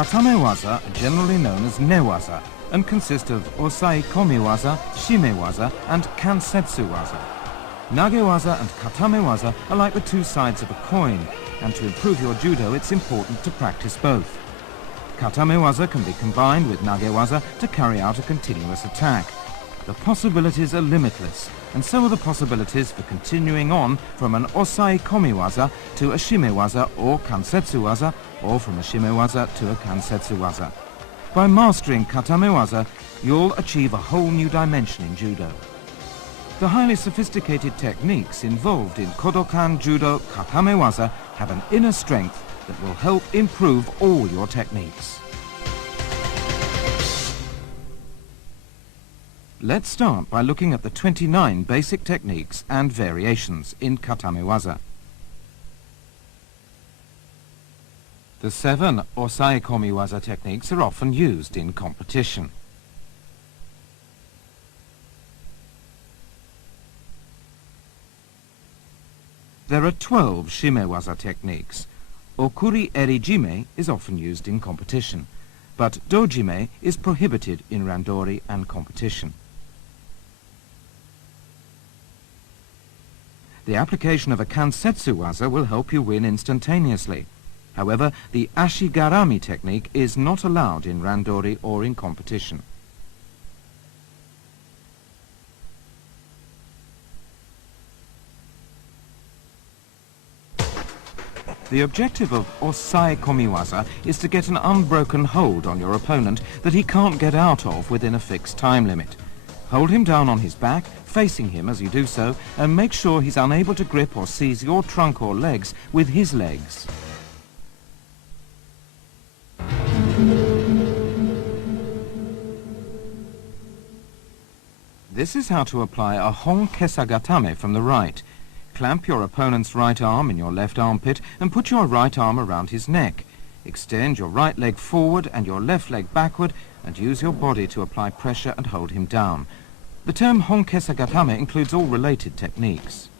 Katame-Waza are generally known as Ne-Waza and consist of Osai-Komi-Waza, Shime-Waza and Kansetsu-Waza. Nage-Waza and Katame-Waza are like the two sides of a coin, and to improve your judo it's important to practice both. Katame-Waza can be combined with Nage-Waza to carry out a continuous attack. The possibilities are limitless, and so are the possibilities for continuing on from an Osai-Komi-Waza to a Shime-Waza or Kansetsu-Waza, or from a Shime-Waza to a Kansetsu-Waza. By mastering Katame-Waza, you'll achieve a whole new dimension in judo. The highly sophisticated techniques involved in Kodokan Judo Katame-Waza have an inner strength that will help improve all your techniques. Let's start by looking at the 29 basic techniques and variations in Katame-Waza. The 7 Osai-Komi-Waza techniques are often used in competition. There are 12 Shime-Waza techniques. Okuri-eri-jime is often used in competition, but dojime is prohibited in randori and competition. The application of a Kansetsu-Waza will help you win instantaneously. However, the Ashigarami technique is not allowed in randori or in competition. The objective of Osai-Komi-Waza is to get an unbroken hold on your opponent that he can't get out of within a fixed time limit. Hold him down on his back, facing him as you do so, and make sure he's unable to grip or seize your trunk or legs with his legs. This is how to apply a Hon Kesagatame from the right. Clamp your opponent's right arm in your left armpit and put your right arm around his neck. Extend your right leg forward and your left leg backward and use your body to apply pressure and hold him down. The term Hon Kesagatame includes all related techniques.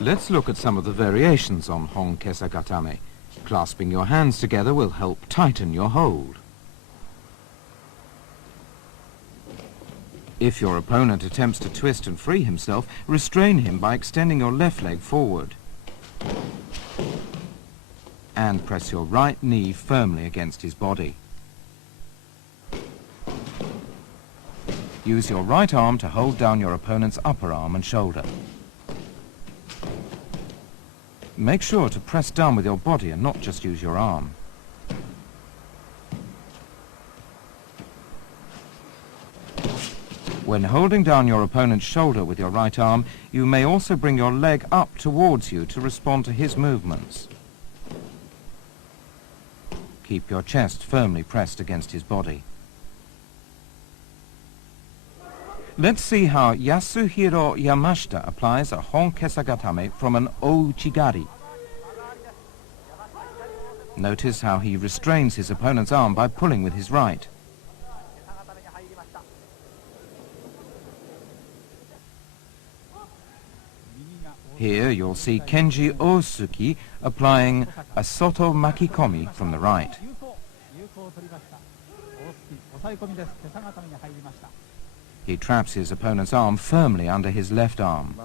Let's look at some of the variations on Hon Kesagatame. Clasping your hands together will help tighten your hold. If your opponent attempts to twist and free himself, restrain him by extending your left leg forward. And press your right knee firmly against his body. Use your right arm to hold down your opponent's upper arm and shoulder. Make sure to press down with your body and not just use your arm. When holding down your opponent's shoulder with your right arm, you may also bring your leg up towards you to respond to his movements. Keep your chest firmly pressed against his body. Let's see how Yasuhiro Yamashita applies a Hon Kesagatame from an Ouchigari. Notice how he restrains his opponent's arm by pulling with his right. Here you'll see Kenji Osuki applying a Soto Makikomi from the right. He traps his opponent's arm firmly under his left arm.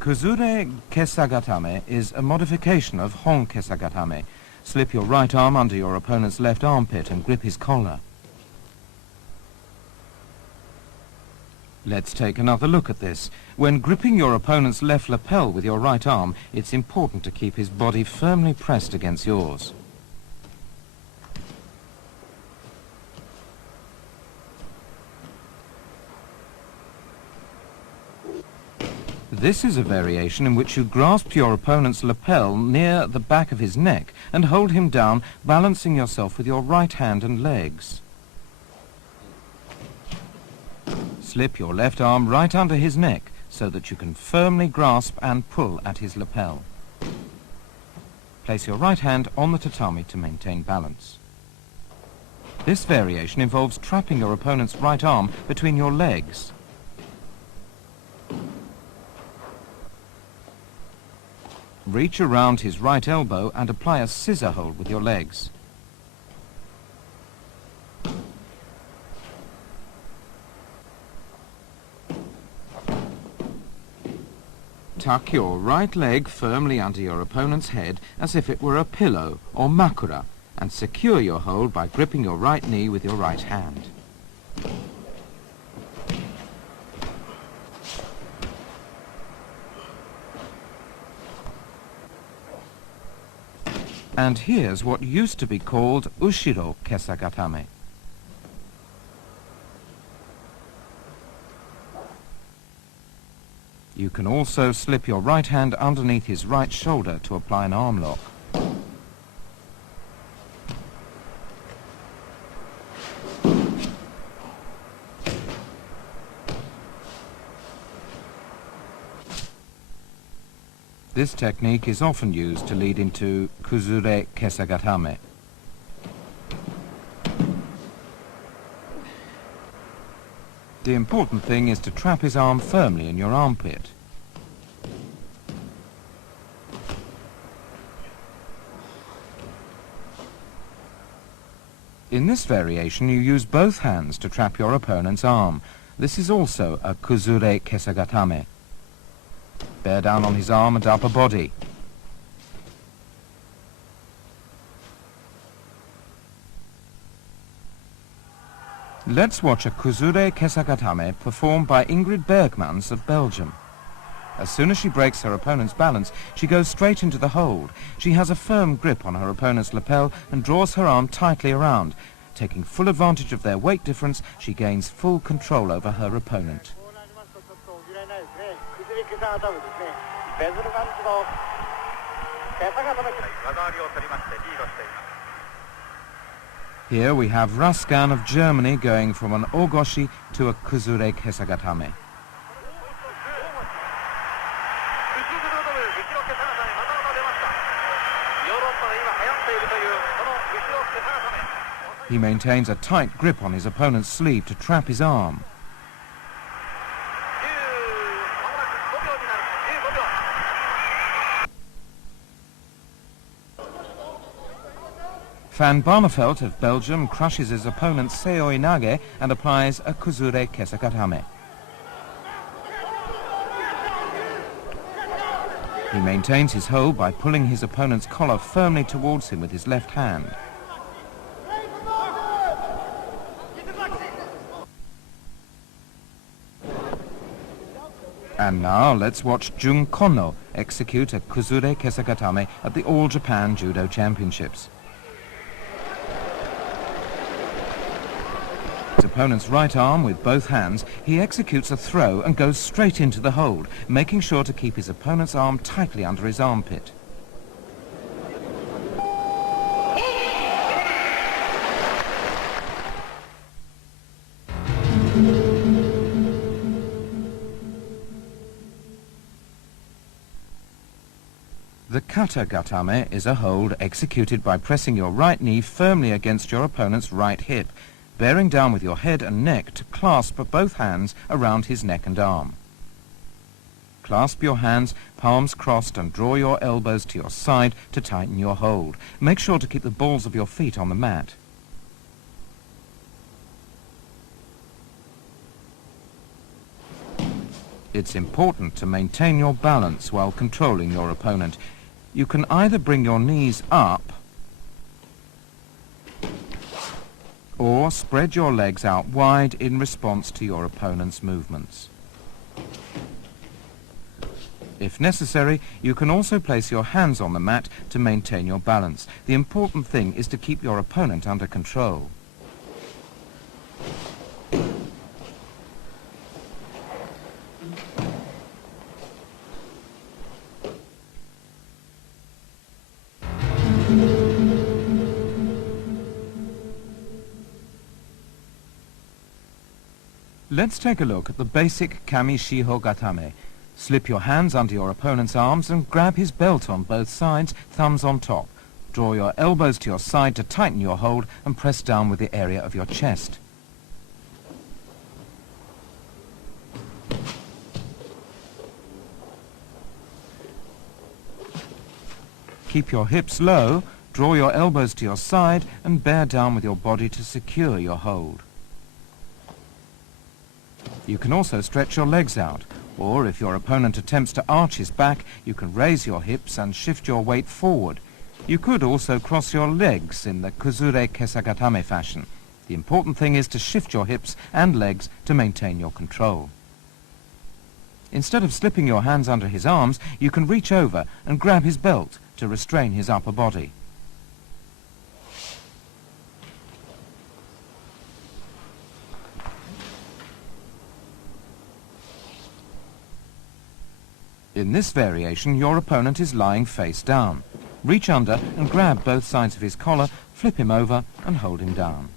Kuzure Kesagatame is a modification of Hon Kesagatame. Slip your right arm under your opponent's left armpit and grip his collar. Let's take another look at this. When gripping your opponent's left lapel with your right arm, it's important to keep his body firmly pressed against yours. This is a variation in which you grasp your opponent's lapel near the back of his neck and hold him down, balancing yourself with your right hand and legs. Slip your left arm right under his neck, so that you can firmly grasp and pull at his lapel. Place your right hand on the tatami to maintain balance. This variation involves trapping your opponent's right arm between your legs. Reach around his right elbow and apply a scissor hold with your legs. Tuck your right leg firmly under your opponent's head as if it were a pillow or makura, and secure your hold by gripping your right knee with your right hand. And here's what used to be called Ushiro Kesagatame. You can also slip your right hand underneath his right shoulder to apply an arm lock. This technique is often used to lead into Kuzure Kesagatame. The important thing is to trap his arm firmly in your armpit. In this variation, you use both hands to trap your opponent's arm. This is also a Kuzure Kesagatame. Bear down on his arm and upper body. Let's watch a Kuzure Kesagatame performed by Ingrid Bergmans of Belgium. As soon as she breaks her opponent's balance, she goes straight into the hold. She has a firm grip on her opponent's lapel and draws her arm tightly around. Taking full advantage of their weight difference, she gains full control over her opponent. Here we have Raskan of Germany going from an Ogoshi to a Kuzure Kesagatame. He maintains a tight grip on his opponent's sleeve to trap his arm. Van Barneveld of Belgium crushes his opponent's seoi nage and applies a Kuzure Kesagatame. He maintains his hold by pulling his opponent's collar firmly towards him with his left hand. And now let's watch Jun Kono execute a Kuzure Kesagatame at the All Japan Judo Championships. His opponent's right arm with both hands, he executes a throw and goes straight into the hold, making sure to keep his opponent's arm tightly under his armpit. The kata gatame is a hold executed by pressing your right knee firmly against your opponent's right hip, bearing down with your head and neck to clasp both hands around his neck and arm. Clasp your hands, palms crossed, and draw your elbows to your side to tighten your hold. Make sure to keep the balls of your feet on the mat. It's important to maintain your balance while controlling your opponent. You can either bring your knees up or spread your legs out wide in response to your opponent's movements. If necessary, you can also place your hands on the mat to maintain your balance. The important thing is to keep your opponent under control. Let's take a look at the basic kami shiho gatame. Slip your hands under your opponent's arms and grab his belt on both sides, thumbs on top. Draw your elbows to your side to tighten your hold and press down with the area of your chest. Keep your hips low, draw your elbows to your side and bear down with your body to secure your hold. You can also stretch your legs out, or if your opponent attempts to arch his back, you can raise your hips and shift your weight forward. You could also cross your legs in the kuzure kesagatame fashion. The important thing is to shift your hips and legs to maintain your control. Instead of slipping your hands under his arms, you can reach over and grab his belt to restrain his upper body. In this variation, your opponent is lying face down. Reach under and grab both sides of his collar, flip him over and hold him down.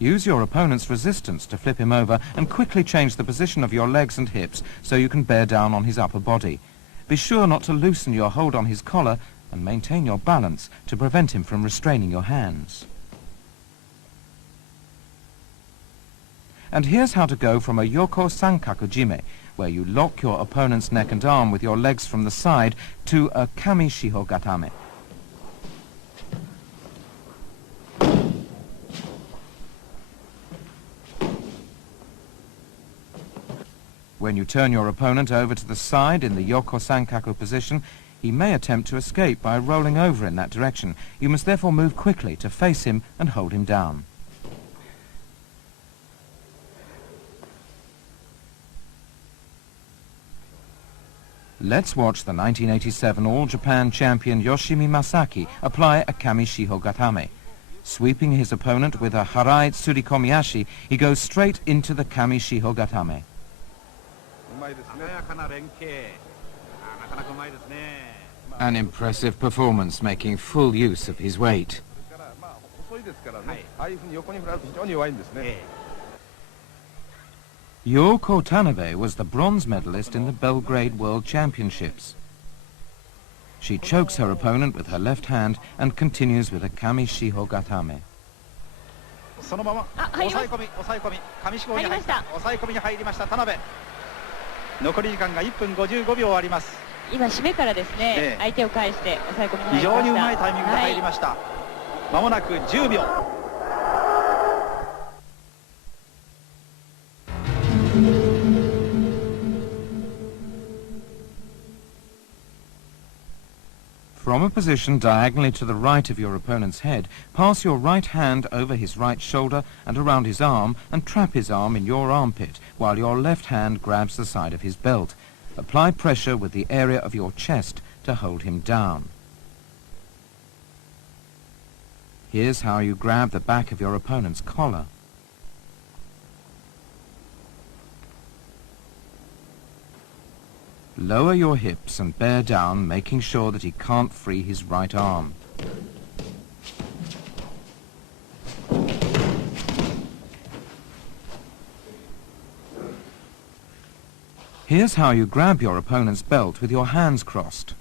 Use your opponent's resistance to flip him over and quickly change the position of your legs and hips so you can bear down on his upper body. Be sure not to loosen your hold on his collar and maintain your balance to prevent him from restraining your hands. And here's how to go from a yoko sankaku jime, where you lock your opponent's neck and arm with your legs from the side, to a kami shiho gatame. When you turn your opponent over to the side in the yoko sankaku position, he may attempt to escape by rolling over in that direction. You must therefore move quickly to face him and hold him down. Let's watch the 1987 All-Japan champion Yoshimi Masaki apply a kami shiho gatame. Sweeping his opponent with a harai tsurikomiashi, he goes straight into the kami shiho gatame. An impressive performance, making full use of his weight. Yoko Tanabe was the bronze medalist in the Belgrade World Championships. She chokes her opponent with her left hand and continues with a kami shiho gatame. From a position diagonally to the right of your opponent's head, pass your right hand over his right shoulder and around his arm and trap his arm in your armpit while your left hand grabs the side of his belt. Apply pressure with the area of your chest to hold him down. Here's how you grab the back of your opponent's collar. Lower your hips and bear down, making sure that he can't free his right arm. Here's how you grab your opponent's belt with your hands crossed.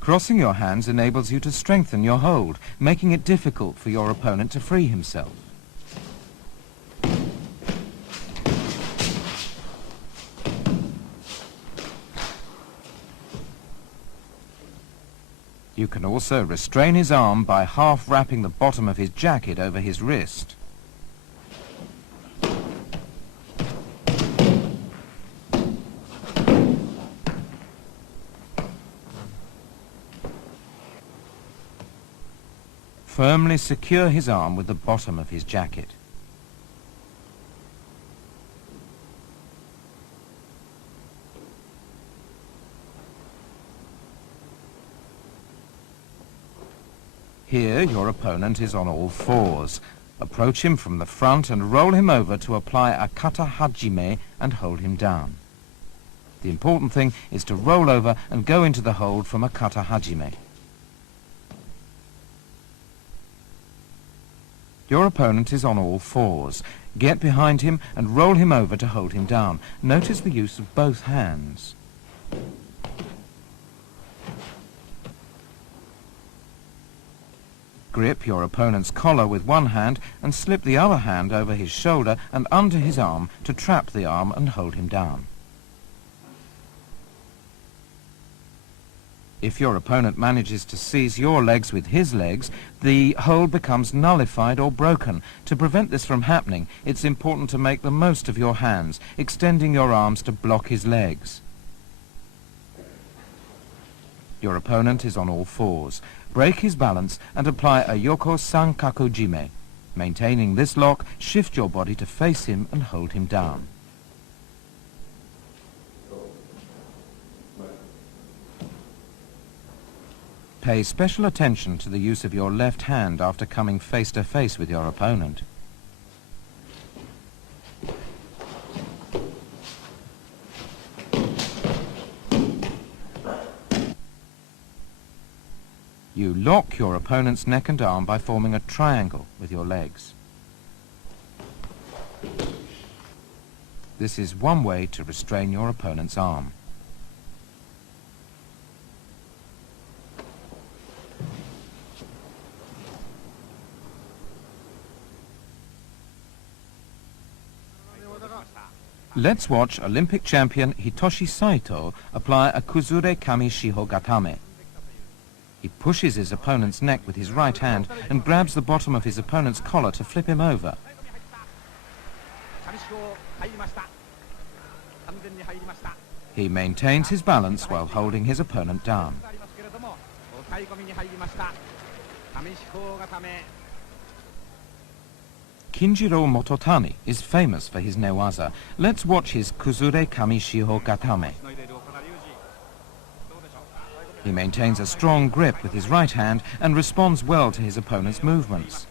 Crossing your hands enables you to strengthen your hold, making it difficult for your opponent to free himself. You can also restrain his arm by half wrapping the bottom of his jacket over his wrist. Firmly secure his arm with the bottom of his jacket. Here, your opponent is on all fours. Approach him from the front and roll him over to apply a kata hajime and hold him down. The important thing is to roll over and go into the hold from a kata hajime. Your opponent is on all fours. Get behind him and roll him over to hold him down. Notice the use of both hands. Grip your opponent's collar with one hand and slip the other hand over his shoulder and under his arm to trap the arm and hold him down. If your opponent manages to seize your legs with his legs, the hold becomes nullified or broken. To prevent this from happening, it's important to make the most of your hands, extending your arms to block his legs. Your opponent is on all fours. Break his balance and apply a yoko sankaku jime. Maintaining this lock, shift your body to face him and hold him down. Pay special attention to the use of your left hand after coming face to face with your opponent. You lock your opponent's neck and arm by forming a triangle with your legs. This is one way to restrain your opponent's arm. Let's watch Olympic champion Hitoshi Saito apply a kuzure kami shiho gatame. He pushes his opponent's neck with his right hand and grabs the bottom of his opponent's collar to flip him over. He maintains his balance while holding his opponent down. Kinjiro Mototani is famous for his Ne-Waza. Let's watch his kuzure kami shiho gatame. He maintains a strong grip with his right hand and responds well to his opponent's movements.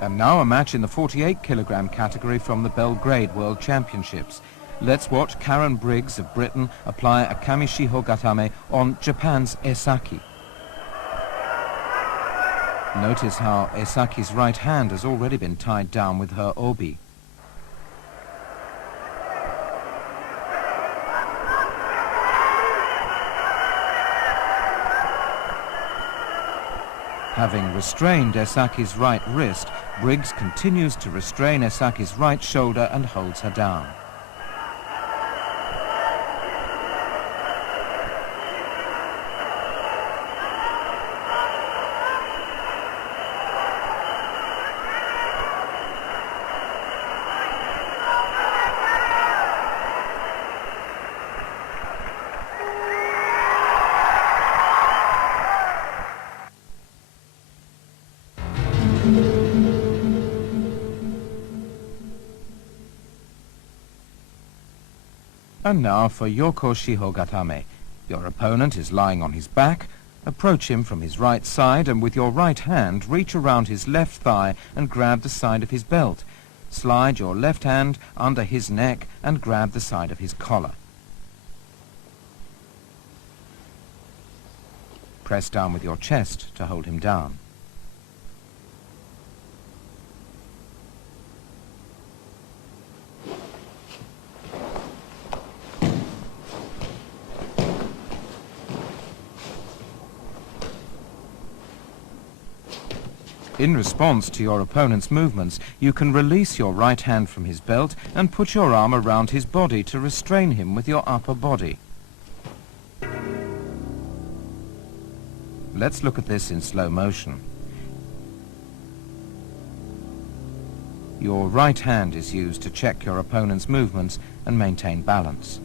And now a match in the 48-kilogram category from the Belgrade World Championships. Let's watch Karen Briggs of Britain apply a Kamishiho Gatame on Japan's Esaki. Notice how Esaki's right hand has already been tied down with her obi. Having restrained Esaki's right wrist, Briggs continues to restrain Esaki's right shoulder and holds her down. And now for Yoko Shiho Gatame. Your opponent is lying on his back. Approach him from his right side and with your right hand reach around his left thigh and grab the side of his belt. Slide your left hand under his neck and grab the side of his collar. Press down with your chest to hold him down. In response to your opponent's movements, you can release your right hand from his belt and put your arm around his body to restrain him with your upper body. Let's look at this in slow motion. Your right hand is used to check your opponent's movements and maintain balance.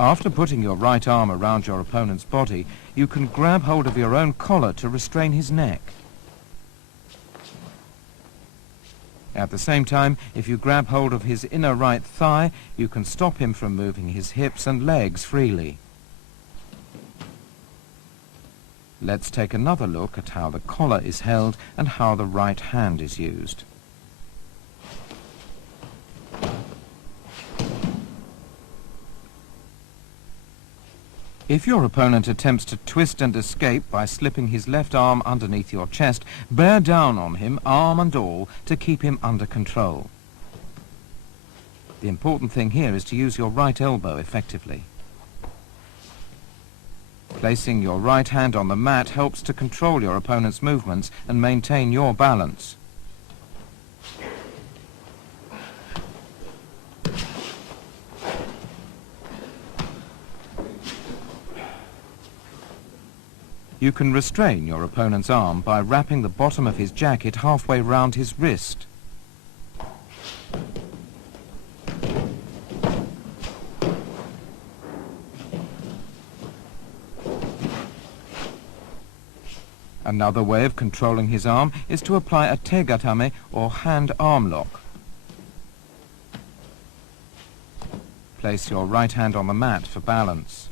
After putting your right arm around your opponent's body, you can grab hold of your own collar to restrain his neck. At the same time, if you grab hold of his inner right thigh, you can stop him from moving his hips and legs freely. Let's take another look at how the collar is held and how the right hand is used. If your opponent attempts to twist and escape by slipping his left arm underneath your chest, bear down on him, arm and all, to keep him under control. The important thing here is to use your right elbow effectively. Placing your right hand on the mat helps to control your opponent's movements and maintain your balance. You can restrain your opponent's arm by wrapping the bottom of his jacket halfway round his wrist. Another way of controlling his arm is to apply a te-gatame or hand-arm lock. Place your right hand on the mat for balance.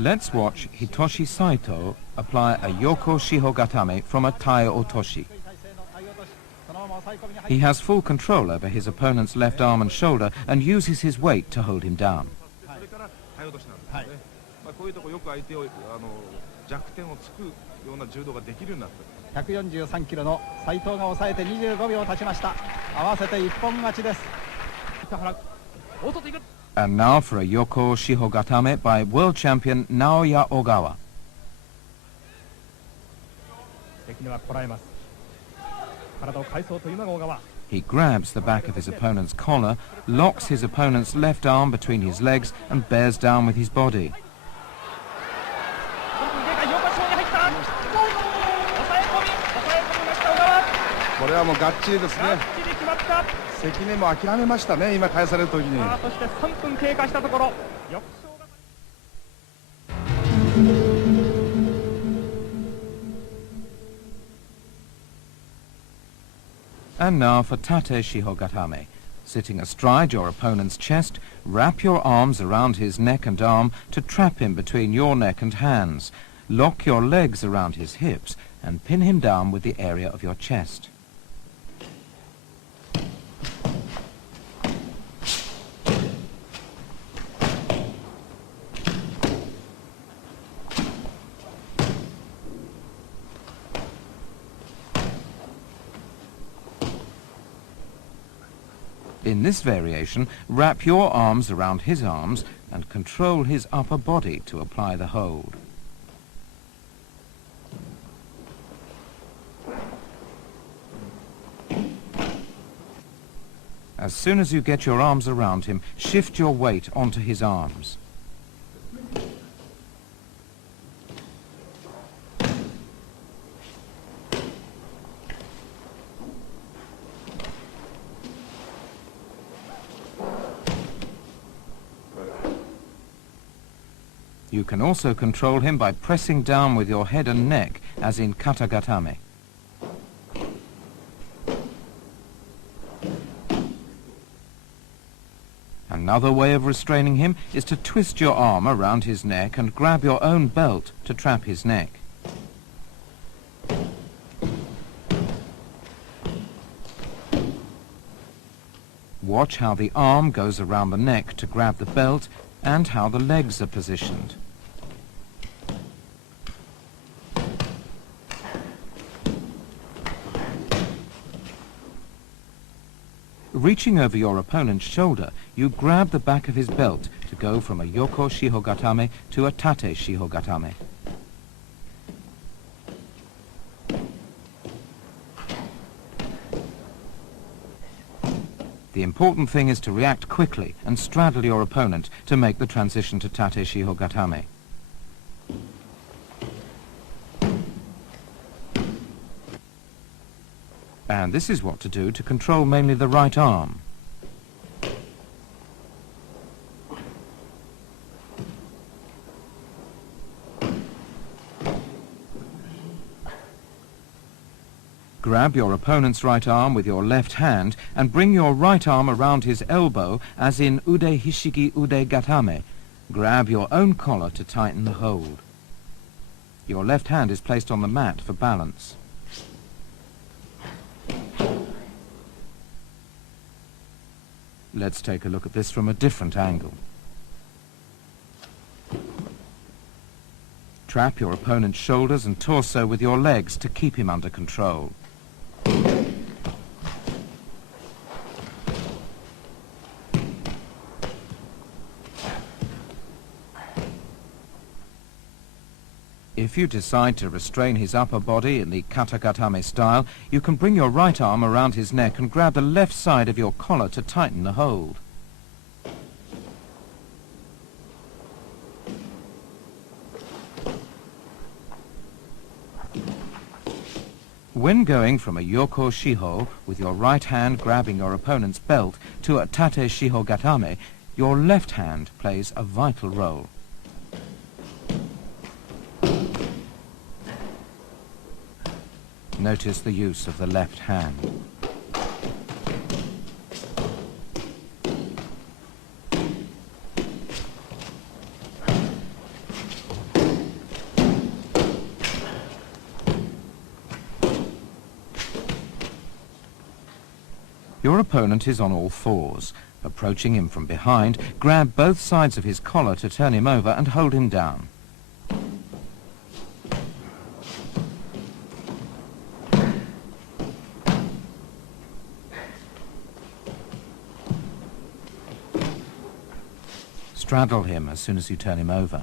Let's watch Hitoshi Saito apply a Yoko Shihogatame from a Tai Otoshi. He has full control over his opponent's left arm and shoulder and uses his weight to hold him down. And now for a Yoko Shihogatame by world champion Naoya Ogawa. He grabs the back of his opponent's collar, locks his opponent's left arm between his legs and bears down with his body. And now for Tate Shihogatame. Sitting astride your opponent's chest, wrap your arms around his neck and arm to trap him between your neck and hands. Lock your legs around his hips and pin him down with the area of your chest. In this variation, wrap your arms around his arms and control his upper body to apply the hold. As soon as you get your arms around him, shift your weight onto his arms. You can also control him by pressing down with your head and neck, as in katagatame. Another way of restraining him is to twist your arm around his neck and grab your own belt to trap his neck. Watch how the arm goes around the neck to grab the belt and how the legs are positioned. Reaching over your opponent's shoulder, you grab the back of his belt to go from a Yoko Shihogatame to a Tate Shihogatame. The important thing is to react quickly and straddle your opponent to make the transition to Tate Shihogatame. And this is what to do to control mainly the right arm. Grab your opponent's right arm with your left hand and bring your right arm around his elbow as in ude hishigi ude gatame. Grab your own collar to tighten the hold. Your left hand is placed on the mat for balance. Let's take a look at this from a different angle. Trap your opponent's shoulders and torso with your legs to keep him under control. If you decide to restrain his upper body in the katagatame style, you can bring your right arm around his neck and grab the left side of your collar to tighten the hold. When going from a yoko shiho, with your right hand grabbing your opponent's belt, to a tate shiho gatame, your left hand plays a vital role. Notice the use of the left hand. Your opponent is on all fours. Approaching him from behind, grab both sides of his collar to turn him over and hold him down. Straddle him as soon as you turn him over.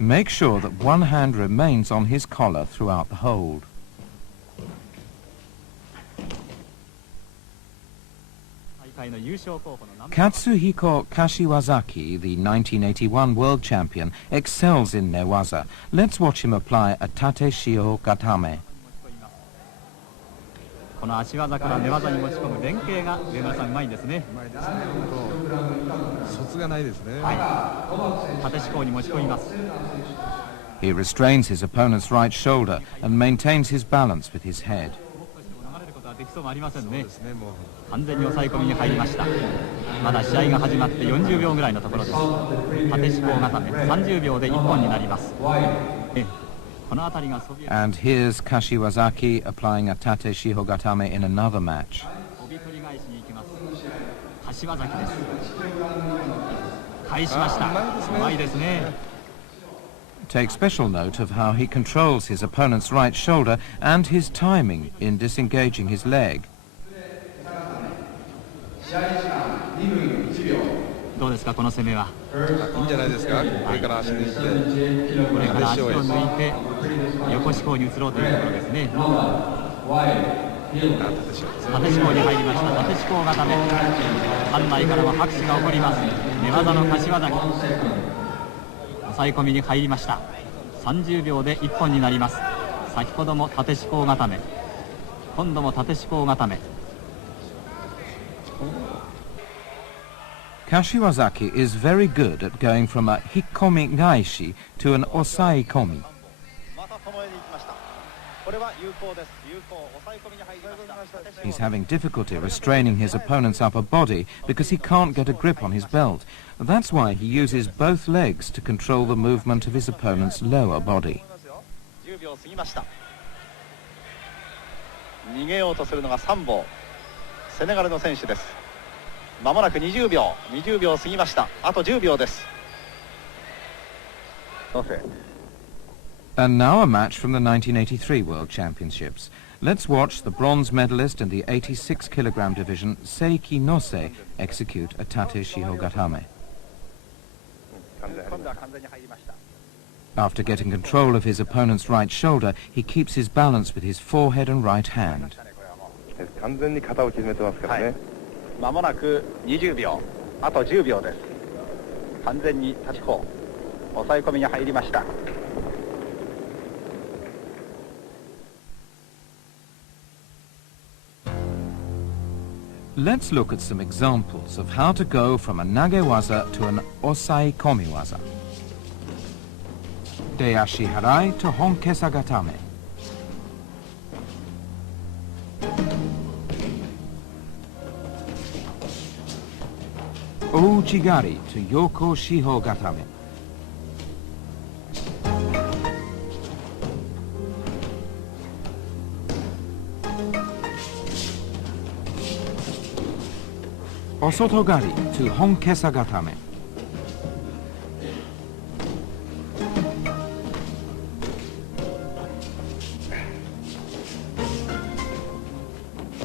Make sure that one hand remains on his collar throughout the hold. Katsuhiko Kashiwazaki, the 1981 world champion, excels in Ne-Waza. Let's watch him apply a tate shiho gatame. この足技から寝技に持ち込む連携が上村さんうまいんですね。うまいですね。卒がないですね。はい。縦四方に持ち込みます。 He restrains his opponent's right shoulder and maintains his balance with his head. 流れることはできそうもありませんね。完全に抑え込みに入りました。まだ試合が始まって40秒ぐらいのところです。縦四方固め30秒で1本になります。And here's Kashiwazaki applying a tate shiho gatame in another match. Take special note of how he controls his opponent's right shoulder and his timing in disengaging his leg. どうですかこの攻めは。いいんじゃないですか。これから足抜いて。これから足を抜いて横四方に移ろうというところですね。縦四方に入りました。縦四方固め。館内からは拍手が起こります。寝技の柏崎。抑え込みに入りました。30秒で1本になります。先ほども縦四方固め。今度も縦四方固め。 Kashiwazaki is very good at going from a hikomi gaishi to an osai komi. He's having difficulty restraining his opponent's upper body because he can't get a grip on his belt. That's why he uses both legs to control the movement of his opponent's lower body. 逃げようとするのが3本セネガルの選手です。まもなく20秒過ぎました。あと10秒です。 And now a match from the 1983 World Championships. Let's watch the bronze medalist in the 86 kilogram division, Seiki Nose, execute a tate shiho gatame. After getting control of his opponent's right shoulder, he keeps his balance with his forehead and right hand. 完全に肩を決めてますからね。 まもなく20秒、あと10秒です。完全に立ち方、抑え込みに入りました。Let's look at some examples of how to go from a Ne-Waza to an Osai Komiwaza. Deashi harai to Honkesa gatame. Ouchigari to Yoko Shiho gatame. Osotogari to Honkesa gatame.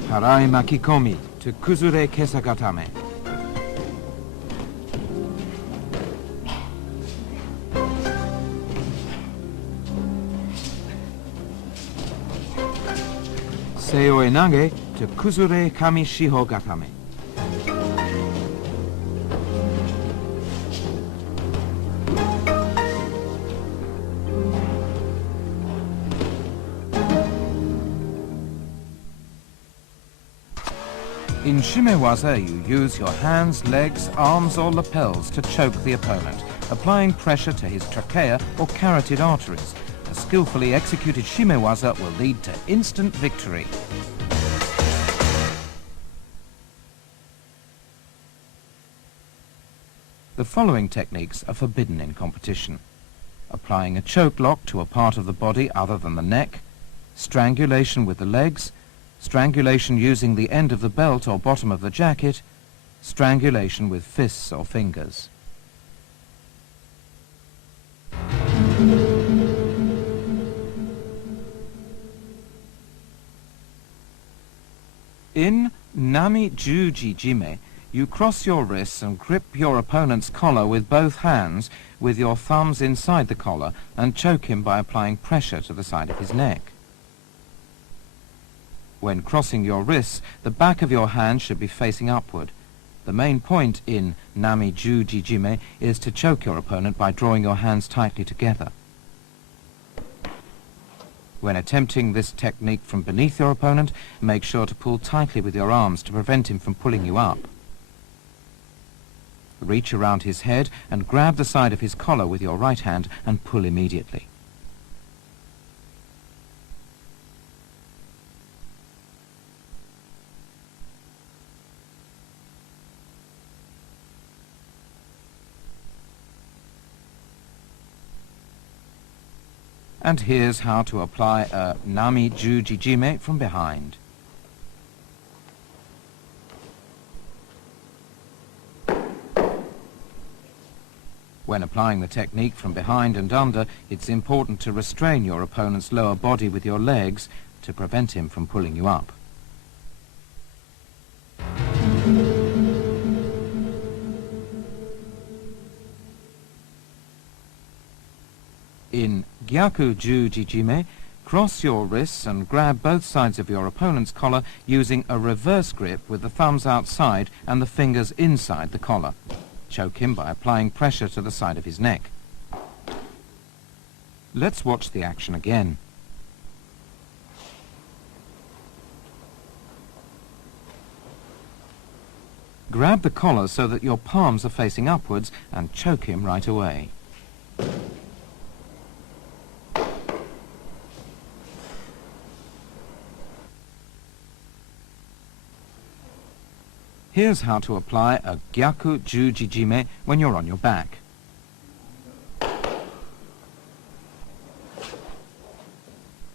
Harai makikomi to Kuzure kesa gatame. Seoi nage to Kuzure kami shiho gatame. In Ne-Waza, you use your hands, legs, arms or lapels to choke the opponent, applying pressure to his trachea or carotid arteries. A skillfully executed Ne-Waza will lead to instant victory. The following techniques are forbidden in competition: applying a choke lock to a part of the body other than the neck, strangulation with the legs, strangulation using the end of the belt or bottom of the jacket, strangulation with fists or fingers. In Nami-Juji-Jime, you cross your wrists and grip your opponent's collar with both hands with your thumbs inside the collar and choke him by applying pressure to the side of his neck. When crossing your wrists, the back of your hand should be facing upward. The main point in Nami-Juji-Jime is to choke your opponent by drawing your hands tightly together. When attempting this technique from beneath your opponent, make sure to pull tightly with your arms to prevent him from pulling you up. Reach around his head and grab the side of his collar with your right hand and pull immediately. And here's how to apply a Nami-Juji-Jime from behind. When applying the technique from behind and under, it's important to restrain your opponent's lower body with your legs to prevent him from pulling you up. In Gyaku-Juji-Jime, cross your wrists and grab both sides of your opponent's collar using a reverse grip with the thumbs outside and the fingers inside the collar. Choke him by applying pressure to the side of his neck. Let's watch the action again. Grab the collar so that your palms are facing upwards and choke him right away. Here's how to apply a Gyaku-Juji-Jime when you're on your back.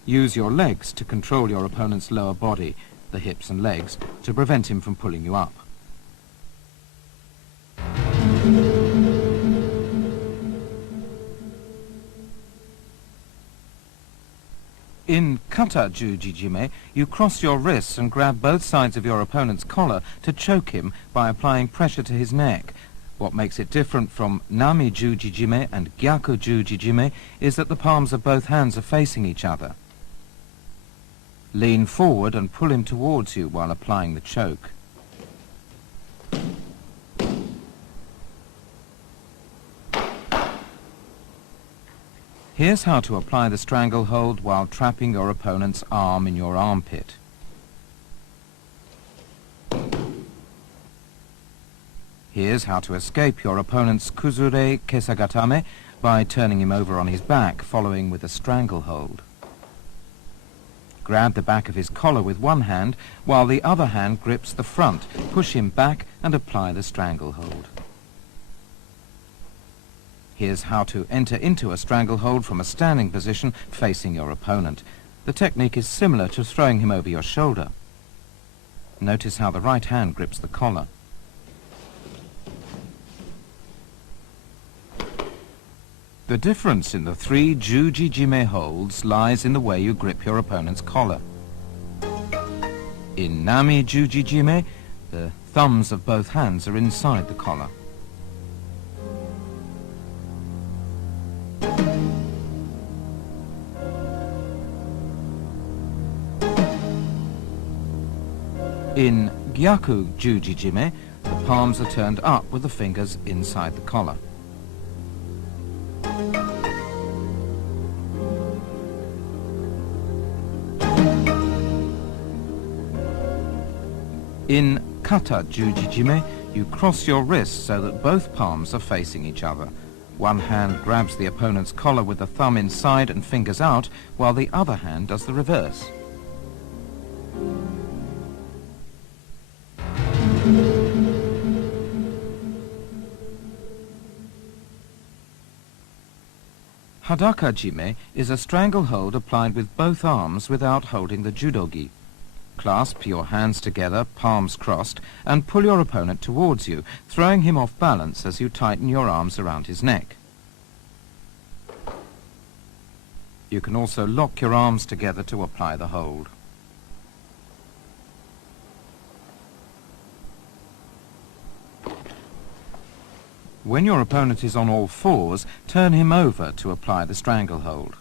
Use your legs to control your opponent's lower body, the hips and legs, to prevent him from pulling you up. In Kata-Juji-Jime, you cross your wrists and grab both sides of your opponent's collar to choke him by applying pressure to his neck. What makes it different from Nami-Juji-Jime and Gyaku-Juji-Jime is that the palms of both hands are facing each other. Lean forward and pull him towards you while applying the choke. Here's how to apply the stranglehold while trapping your opponent's arm in your armpit. Here's how to escape your opponent's kuzure kesagatame by turning him over on his back, following with a stranglehold. Grab the back of his collar with one hand, while the other hand grips the front. Push him back and apply the stranglehold. Here's how to enter into a stranglehold from a standing position facing your opponent. The technique is similar to throwing him over your shoulder. Notice how the right hand grips the collar. The difference in the 3 Juji-jime holds lies in the way you grip your opponent's collar. In Nami Juji-jime, the thumbs of both hands are inside the collar. In Gyaku Juji-jime, the palms are turned up with the fingers inside the collar. In Kata Juji-jime, you cross your wrists so that both palms are facing each other. One hand grabs the opponent's collar with the thumb inside and fingers out, while the other hand does the reverse. Hadaka-jime is a stranglehold applied with both arms without holding the judogi. Clasp your hands together, palms crossed, and pull your opponent towards you, throwing him off balance as you tighten your arms around his neck. You can also lock your arms together to apply the hold. When your opponent is on all fours, turn him over to apply the stranglehold.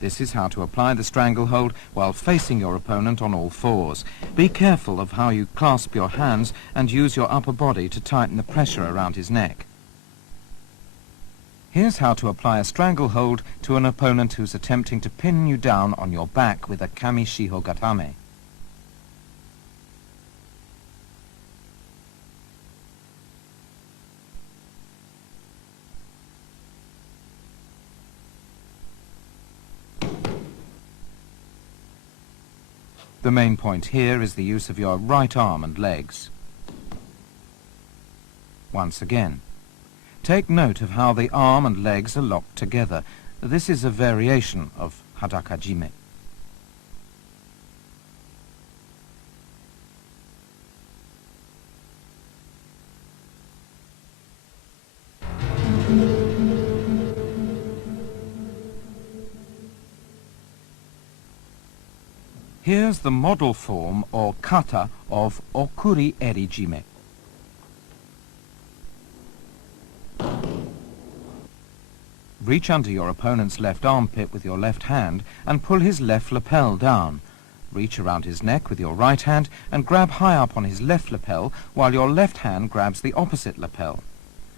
This is how to apply the stranglehold while facing your opponent on all fours. Be careful of how you clasp your hands and use your upper body to tighten the pressure around his neck. Here's how to apply a stranglehold to an opponent who's attempting to pin you down on your back with a kami shiho gatame. The main point here is the use of your right arm and legs. Once again, take note of how the arm and legs are locked together. This is a variation of Hadaka-jime. Here's the model form or kata of okuri eri-jime. Reach under your opponent's left armpit with your left hand and pull his left lapel down. Reach around his neck with your right hand and grab high up on his left lapel while your left hand grabs the opposite lapel.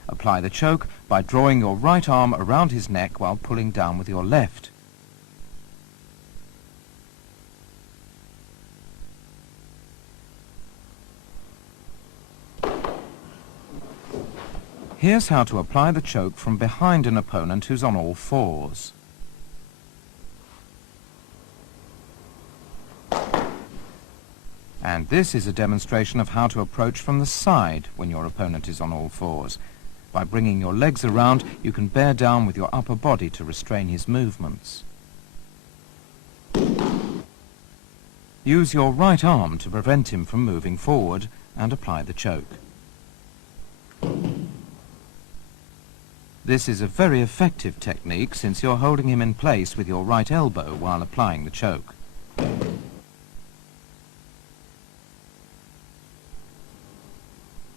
Apply the choke by drawing your right arm around his neck while pulling down with your left. Here's how to apply the choke from behind an opponent who's on all fours. And this is a demonstration of how to approach from the side when your opponent is on all fours. By bringing your legs around, you can bear down with your upper body to restrain his movements. Use your right arm to prevent him from moving forward and apply the choke. This is a very effective technique since you're holding him in place with your right elbow while applying the choke.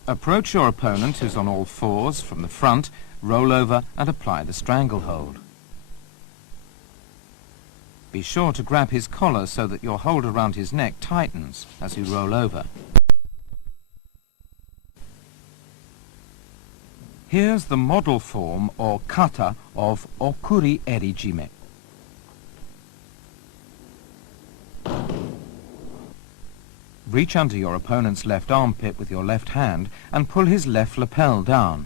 Approach your opponent who's on all fours from the front, roll over and apply the stranglehold. Be sure to grab his collar so that your hold around his neck tightens as you roll over. Here's the model form or kata of okuri eri-jime. Reach under your opponent's left armpit with your left hand and pull his left lapel down.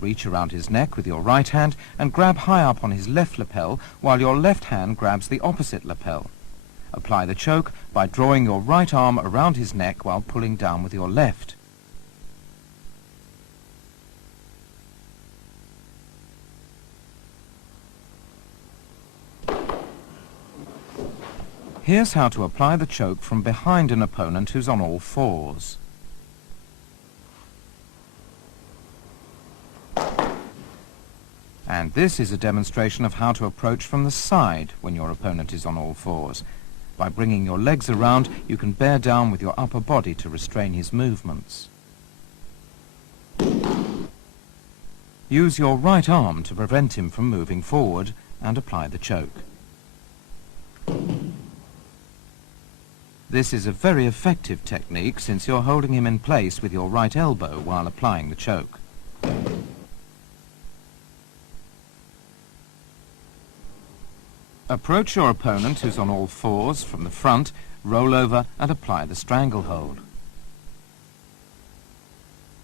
Reach around his neck with your right hand and grab high up on his left lapel while your left hand grabs the opposite lapel. Apply the choke by drawing your right arm around his neck while pulling down with your left. Here's how to apply the choke from behind an opponent who's on all fours. And this is a demonstration of how to approach from the side when your opponent is on all fours. By bringing your legs around, you can bear down with your upper body to restrain his movements. Use your right arm to prevent him from moving forward and apply the choke. This is a very effective technique since you're holding him in place with your right elbow while applying the choke. Approach your opponent who's on all fours from the front, roll over and apply the stranglehold.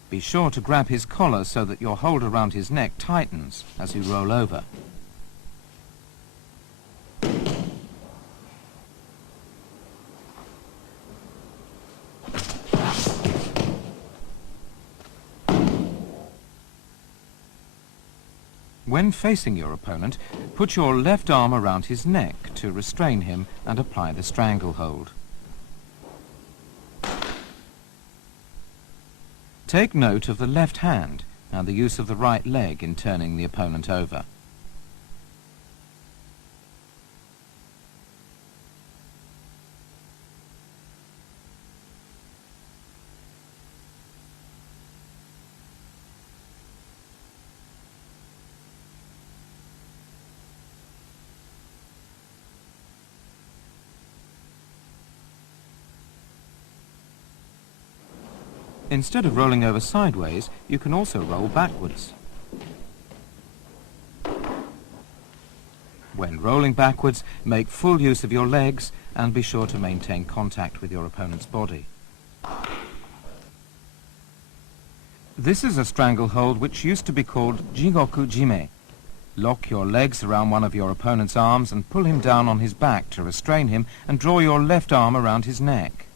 Be sure to grab his collar so that your hold around his neck tightens as you roll over. When facing your opponent, put your left arm around his neck to restrain him and apply the stranglehold. Take note of the left hand and the use of the right leg in turning the opponent over. Instead of rolling over sideways, you can also roll backwards. When rolling backwards, make full use of your legs and be sure to maintain contact with your opponent's body. This is a stranglehold which used to be called jigoku jime. Lock your legs around one of your opponent's arms and pull him down on his back to restrain him and draw your left arm around his neck.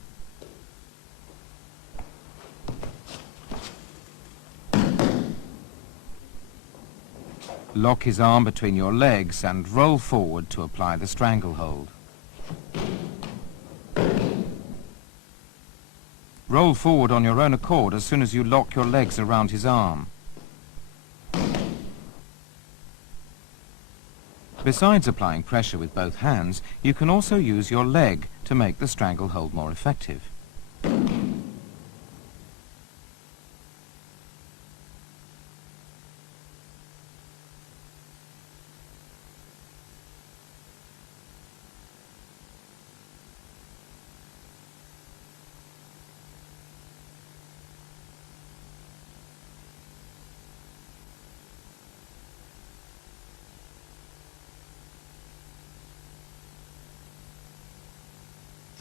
Lock his arm between your legs and roll forward to apply the stranglehold. Roll forward on your own accord as soon as you lock your legs around his arm. Besides applying pressure with both hands, you can also use your leg to make the stranglehold more effective.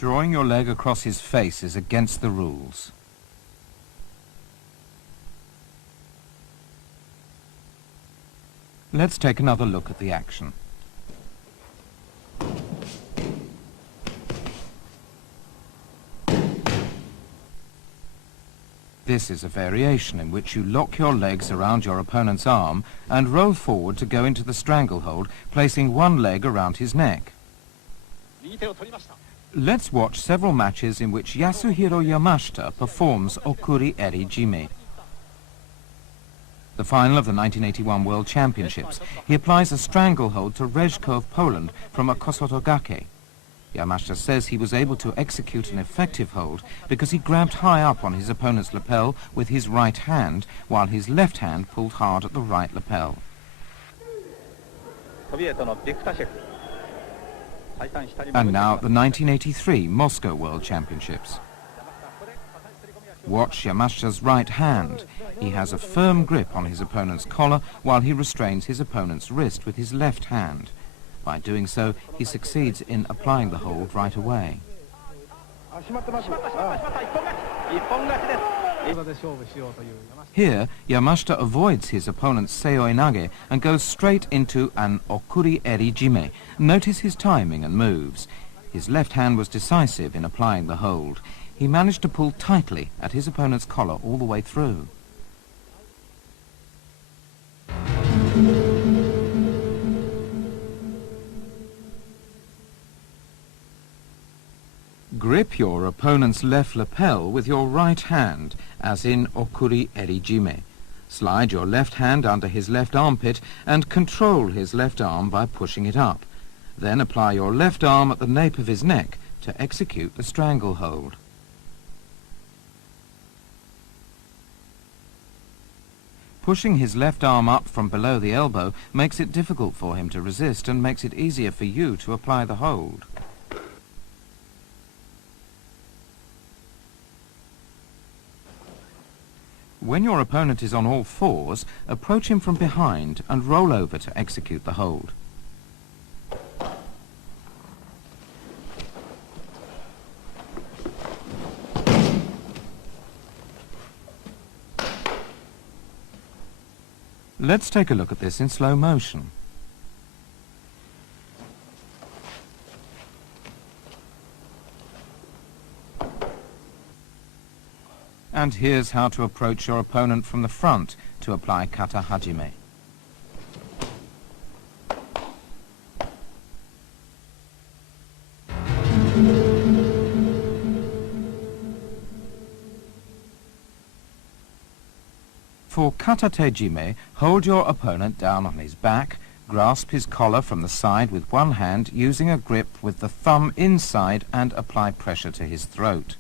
Drawing your leg across his face is against the rules. Let's take another look at the action. This is a variation in which you lock your legs around your opponent's arm and roll forward to go into the stranglehold, placing one leg around his neck. Let's watch several matches in which Yasuhiro Yamashita performs Okuri Eri Jime. The final of the 1981 World Championships, he applies a stranglehold to Rejko of Poland from a Kosotogake. Yamashita says he was able to execute an effective hold because he grabbed high up on his opponent's lapel with his right hand, while his left hand pulled hard at the right lapel. And now the 1983 Moscow World Championships. Watch Yamashita's right hand. He has a firm grip on his opponent's collar while he restrains his opponent's wrist with his left hand. By doing so, he succeeds in applying the hold right away. Here, Yamashita avoids his opponent's seoi nage and goes straight into an okuri eri jime. Notice his timing and moves. His left hand was decisive in applying the hold. He managed to pull tightly at his opponent's collar all the way through. Grip your opponent's left lapel with your right hand, as in okuri eri jime. Slide your left hand under his left armpit and control his left arm by pushing it up. Then apply your left arm at the nape of his neck to execute the stranglehold. Pushing his left arm up from below the elbow makes it difficult for him to resist and makes it easier for you to apply the hold. When your opponent is on all fours, approach him from behind and roll over to execute the hold. Let's take a look at this in slow motion. And here's how to approach your opponent from the front to apply kata hajime. For kata tejime, hold your opponent down on his back, grasp his collar from the side with one hand using a grip with the thumb inside and apply pressure to his throat.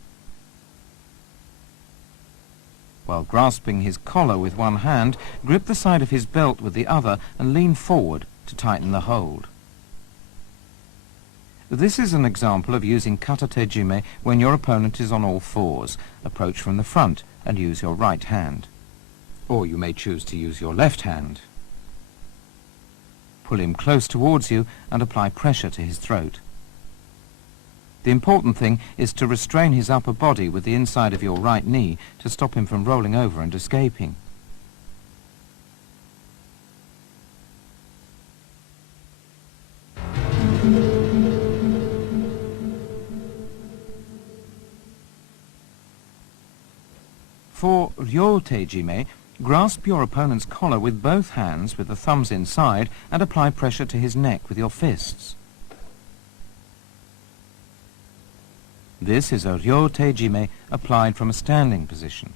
While grasping his collar with one hand, grip the side of his belt with the other and lean forward to tighten the hold. This is an example of using kata tejime when your opponent is on all fours. Approach from the front and use your right hand. Or you may choose to use your left hand. Pull him close towards you and apply pressure to his throat. The important thing is to restrain his upper body with the inside of your right knee to stop him from rolling over and escaping. For ryo tejime, grasp your opponent's collar with both hands with the thumbs inside and apply pressure to his neck with your fists. This is a ryo tejime applied from a standing position.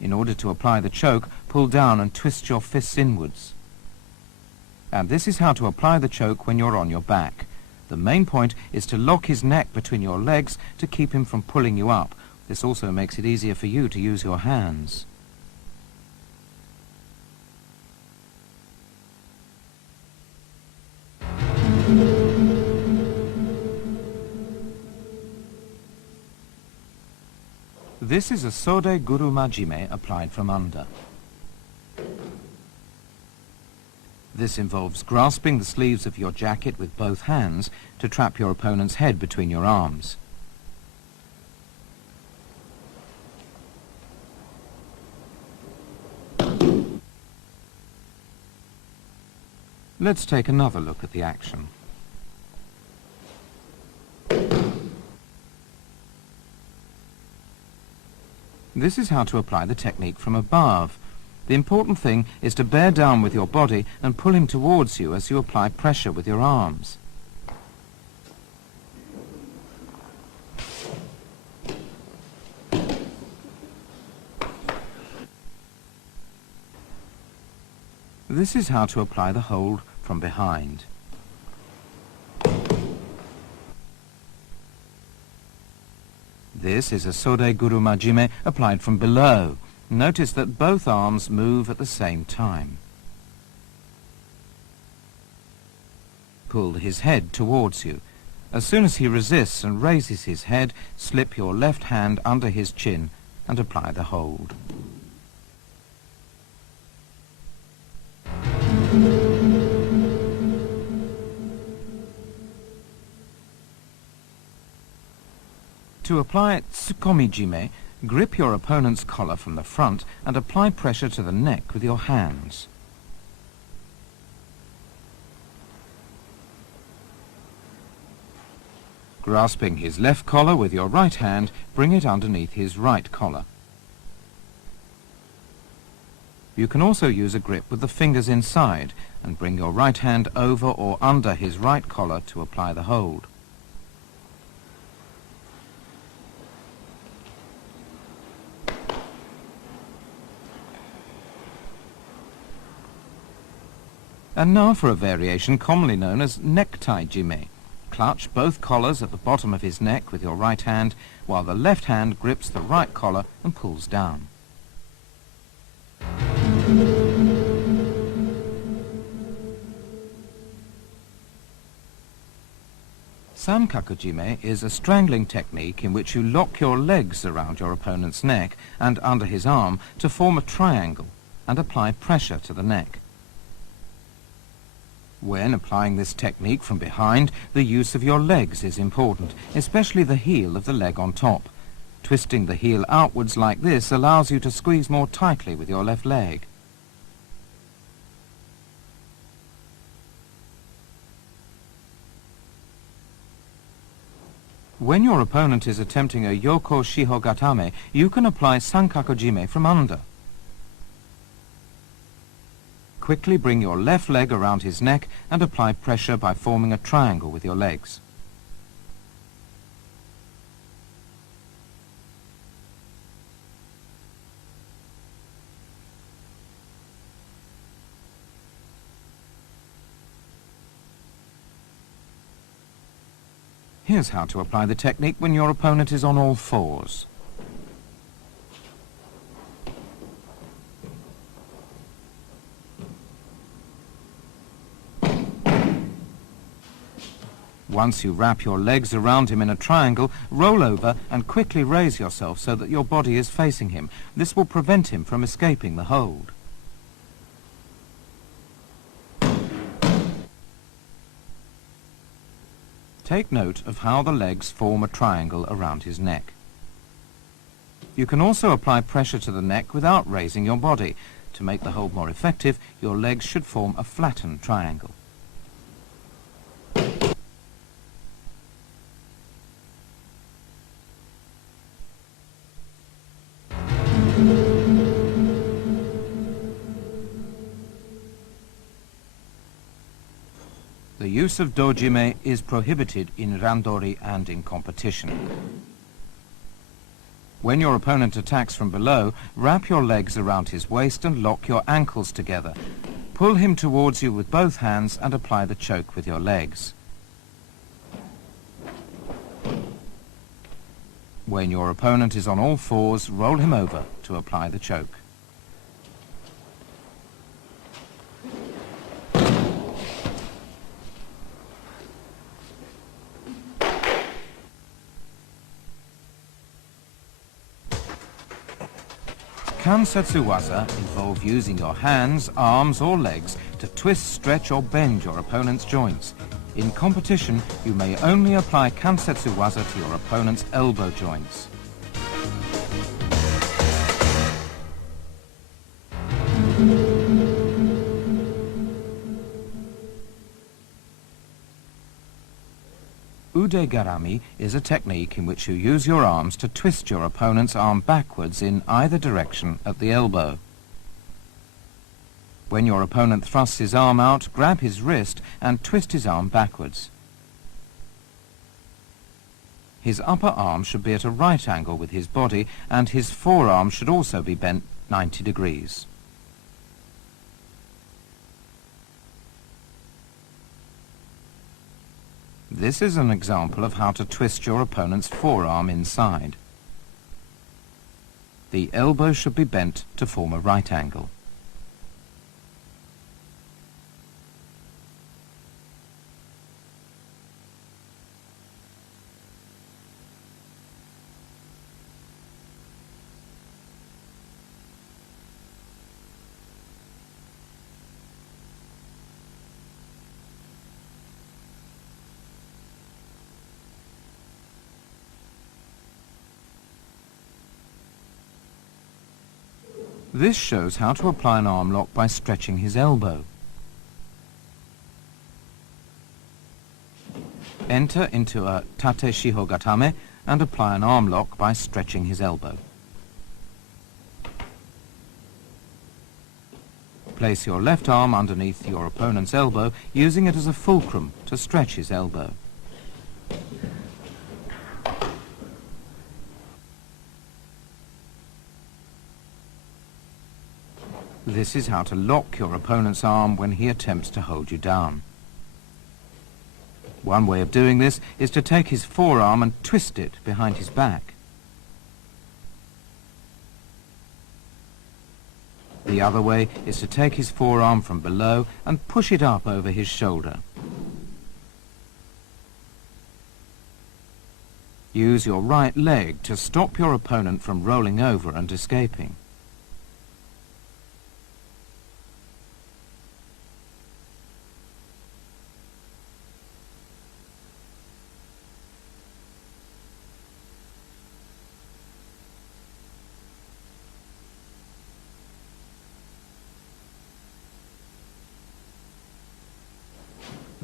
In order to apply the choke, pull down and twist your fists inwards. And this is how to apply the choke when you're on your back. The main point is to lock his neck between your legs to keep him from pulling you up. This also makes it easier for you to use your hands. This is a sode guru majime applied from under. This involves grasping the sleeves of your jacket with both hands to trap your opponent's head between your arms. Let's take another look at the action. This is how to apply the technique from above. The important thing is to bear down with your body and pull him towards you as you apply pressure with your arms. This is how to apply the hold from behind. This is a sode guru majime applied from below. Notice that both arms move at the same time. Pull his head towards you. As soon as he resists and raises his head, slip your left hand under his chin and apply the hold. To apply tsukomi-jime, grip your opponent's collar from the front and apply pressure to the neck with your hands. Grasping his left collar with your right hand, bring it underneath his right collar. You can also use a grip with the fingers inside and bring your right hand over or under his right collar to apply the hold. And now for a variation commonly known as necktie-jime. Clutch both collars at the bottom of his neck with your right hand, while the left hand grips the right collar and pulls down. Sankaku-jime is a strangling technique in which you lock your legs around your opponent's neck and under his arm to form a triangle and apply pressure to the neck. When applying this technique from behind, the use of your legs is important, especially the heel of the leg on top. Twisting the heel outwards like this allows you to squeeze more tightly with your left leg. When your opponent is attempting a yoko shiho gatame, you can apply sankaku-jime from under. Quickly bring your left leg around his neck and apply pressure by forming a triangle with your legs. Here's how to apply the technique when your opponent is on all fours. Once you wrap your legs around him in a triangle, roll over and quickly raise yourself so that your body is facing him. This will prevent him from escaping the hold. Take note of how the legs form a triangle around his neck. You can also apply pressure to the neck without raising your body. To make the hold more effective, your legs should form a flattened triangle. The use of dojime is prohibited in randori and in competition. When your opponent attacks from below, wrap your legs around his waist and lock your ankles together. Pull him towards you with both hands and apply the choke with your legs. When your opponent is on all fours, roll him over to apply the choke. Kansetsu waza involve using your hands, arms or legs to twist, stretch or bend your opponent's joints. In competition, you may only apply kansetsu waza to your opponent's elbow joints. Ude garami is a technique in which you use your arms to twist your opponent's arm backwards in either direction at the elbow. When your opponent thrusts his arm out, grab his wrist and twist his arm backwards. His upper arm should be at a right angle with his body, and his forearm should also be bent 90 degrees. This is an example of how to twist your opponent's forearm inside. The elbow should be bent to form a right angle. This shows how to apply an arm lock by stretching his elbow. Enter into a tate shiho gatame and apply an arm lock by stretching his elbow. Place your left arm underneath your opponent's elbow, using it as a fulcrum to stretch his elbow. This is how to lock your opponent's arm when he attempts to hold you down. One way of doing this is to take his forearm and twist it behind his back. The other way is to take his forearm from below and push it up over his shoulder. Use your right leg to stop your opponent from rolling over and escaping.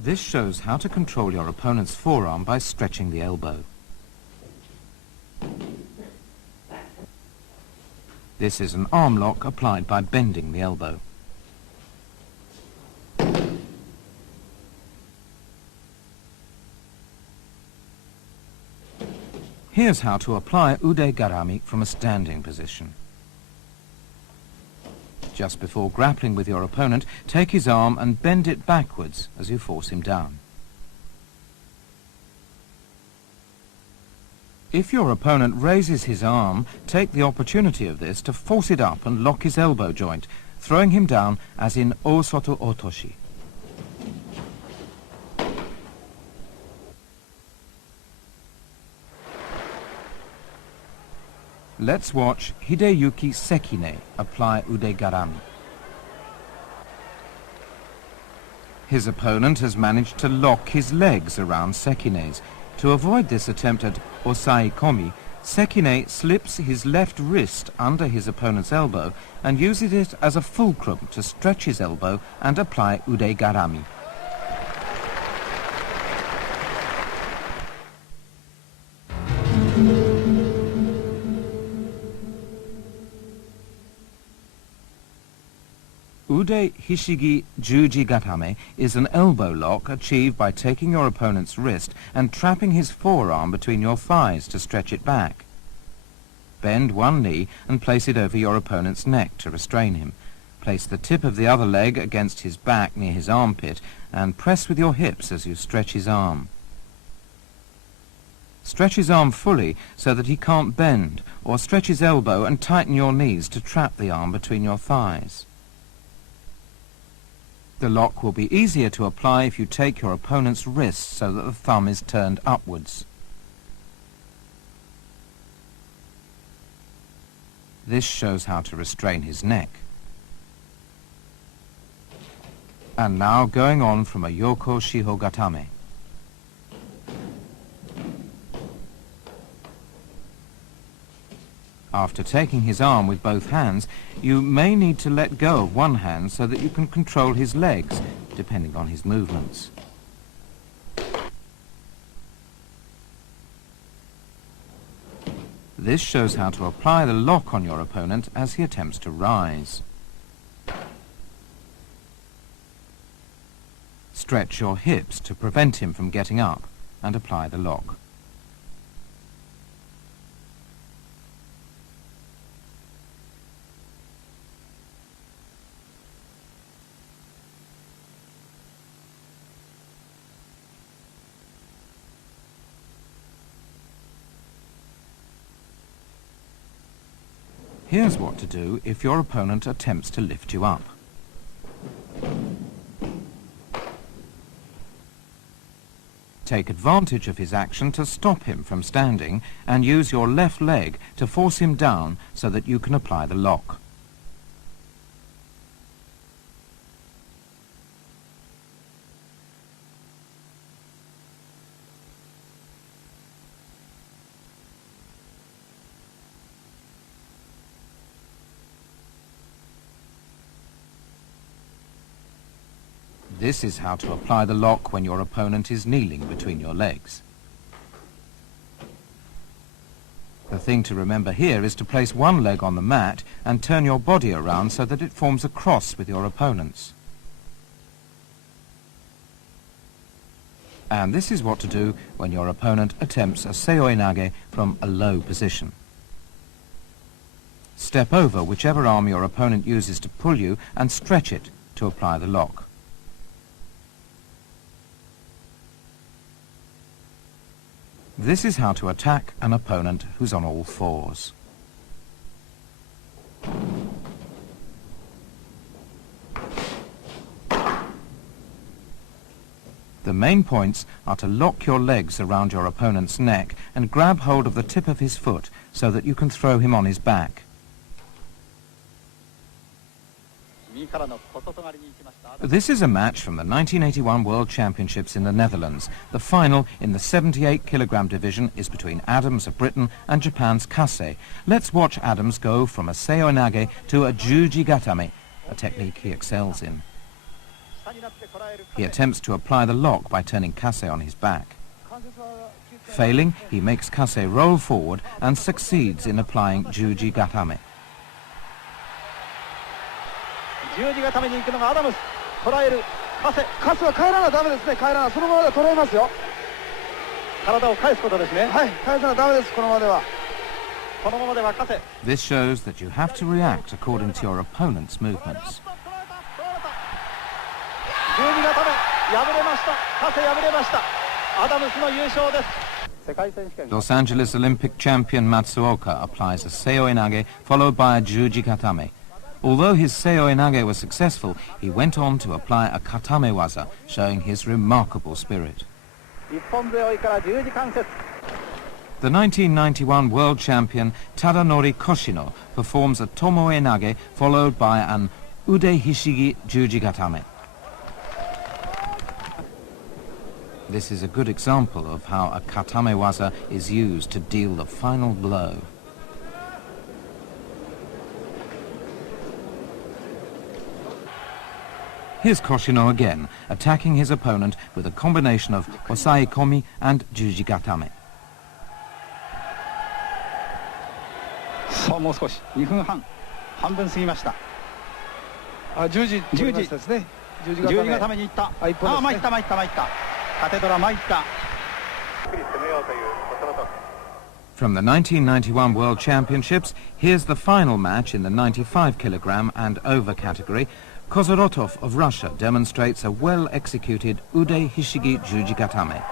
This shows how to control your opponent's forearm by stretching the elbow. This is an arm lock applied by bending the elbow. Here's how to apply ude garami from a standing position. Just before grappling with your opponent, take his arm and bend it backwards as you force him down. If your opponent raises his arm, take the opportunity of this to force it up and lock his elbow joint, throwing him down as in Osoto Otoshi. Let's watch Hideyuki Sekine apply ude garami. His opponent has managed to lock his legs around Sekine's. To avoid this attempt at osai komi, Sekine slips his left wrist under his opponent's elbow and uses it as a fulcrum to stretch his elbow and apply ude garami. Ude Hishigi Juji Gatame is an elbow lock achieved by taking your opponent's wrist and trapping his forearm between your thighs to stretch it back. Bend one knee and place it over your opponent's neck to restrain him. Place the tip of the other leg against his back near his armpit and press with your hips as you stretch his arm. Stretch his arm fully so that he can't bend, or stretch his elbow and tighten your knees to trap the arm between your thighs. The lock will be easier to apply if you take your opponent's wrist so that the thumb is turned upwards. This shows how to restrain his neck. And now going on from a Yoko Shiho Gatame. After taking his arm with both hands, you may need to let go of one hand so that you can control his legs, depending on his movements. This shows how to apply the lock on your opponent as he attempts to rise. Stretch your hips to prevent him from getting up and apply the lock. Here's what to do if your opponent attempts to lift you up. Take advantage of his action to stop him from standing and use your left leg to force him down so that you can apply the lock. This is how to apply the lock when your opponent is kneeling between your legs. The thing to remember here is to place one leg on the mat and turn your body around so that it forms a cross with your opponent's. And this is what to do when your opponent attempts a seoi nage from a low position. Step over whichever arm your opponent uses to pull you and stretch it to apply the lock. This is how to attack an opponent who's on all fours. The main points are to lock your legs around your opponent's neck and grab hold of the tip of his foot so that you can throw him on his back. This is a match from the 1981 World Championships in the Netherlands. The final in the 78 kilogram division is between Adams of Britain and Japan's Kase. Let's watch Adams go from a seoi nage to a juji gatame, a technique he excels in. He attempts to apply the lock by turning Kase on his back. Failing, he makes Kase roll forward and succeeds in applying juji gatame. 十字固めに行くのがアダムス、捉えるカセは帰らなダメですね。帰らな、そのままで捉えますよ。体を返すことですね。はい、返さなダメです、このままでは。このままではカセ。 This shows that you have to react according to your opponent's movements. 十字固め、敗れました。カセ敗れました。アダムスの優勝です。世界選手権 Los Angeles Olympic champion Matsuoka applies a seoi nage followed by a juji gatame. Although his seoi nage was successful, he went on to apply a katame-waza, showing his remarkable spirit. The 1991 world champion Tadanori Koshino performs a tomoe nage followed by an ude hishigi juji gatame. This is a good example of how a katame-waza is used to deal the final blow. Here's Koshino again, attacking his opponent with a combination of osai komi and juji gatame. さあもう少し2分半半分過ぎました。あ、十字ですね。十字固めに行った。あ、一本ですね。あ、参ったカテドラ参った。 From the 1991 World Championships, here's the final match in the 95 kilogram and over category. Kozorotov of Russia demonstrates a well-executed ude hishigi juji gatame.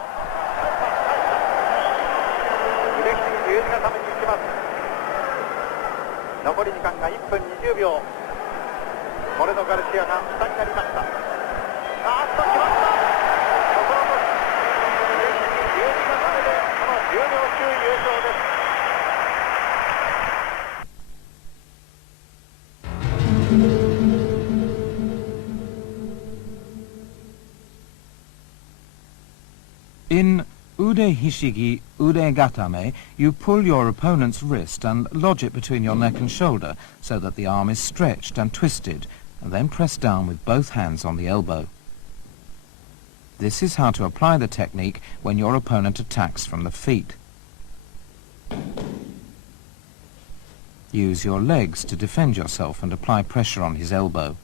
In ude hishigi, ude gatame, you pull your opponent's wrist and lodge it between your neck and shoulder so that the arm is stretched and twisted, and then press down with both hands on the elbow. This is how to apply the technique when your opponent attacks from the feet. Use your legs to defend yourself and apply pressure on his elbow.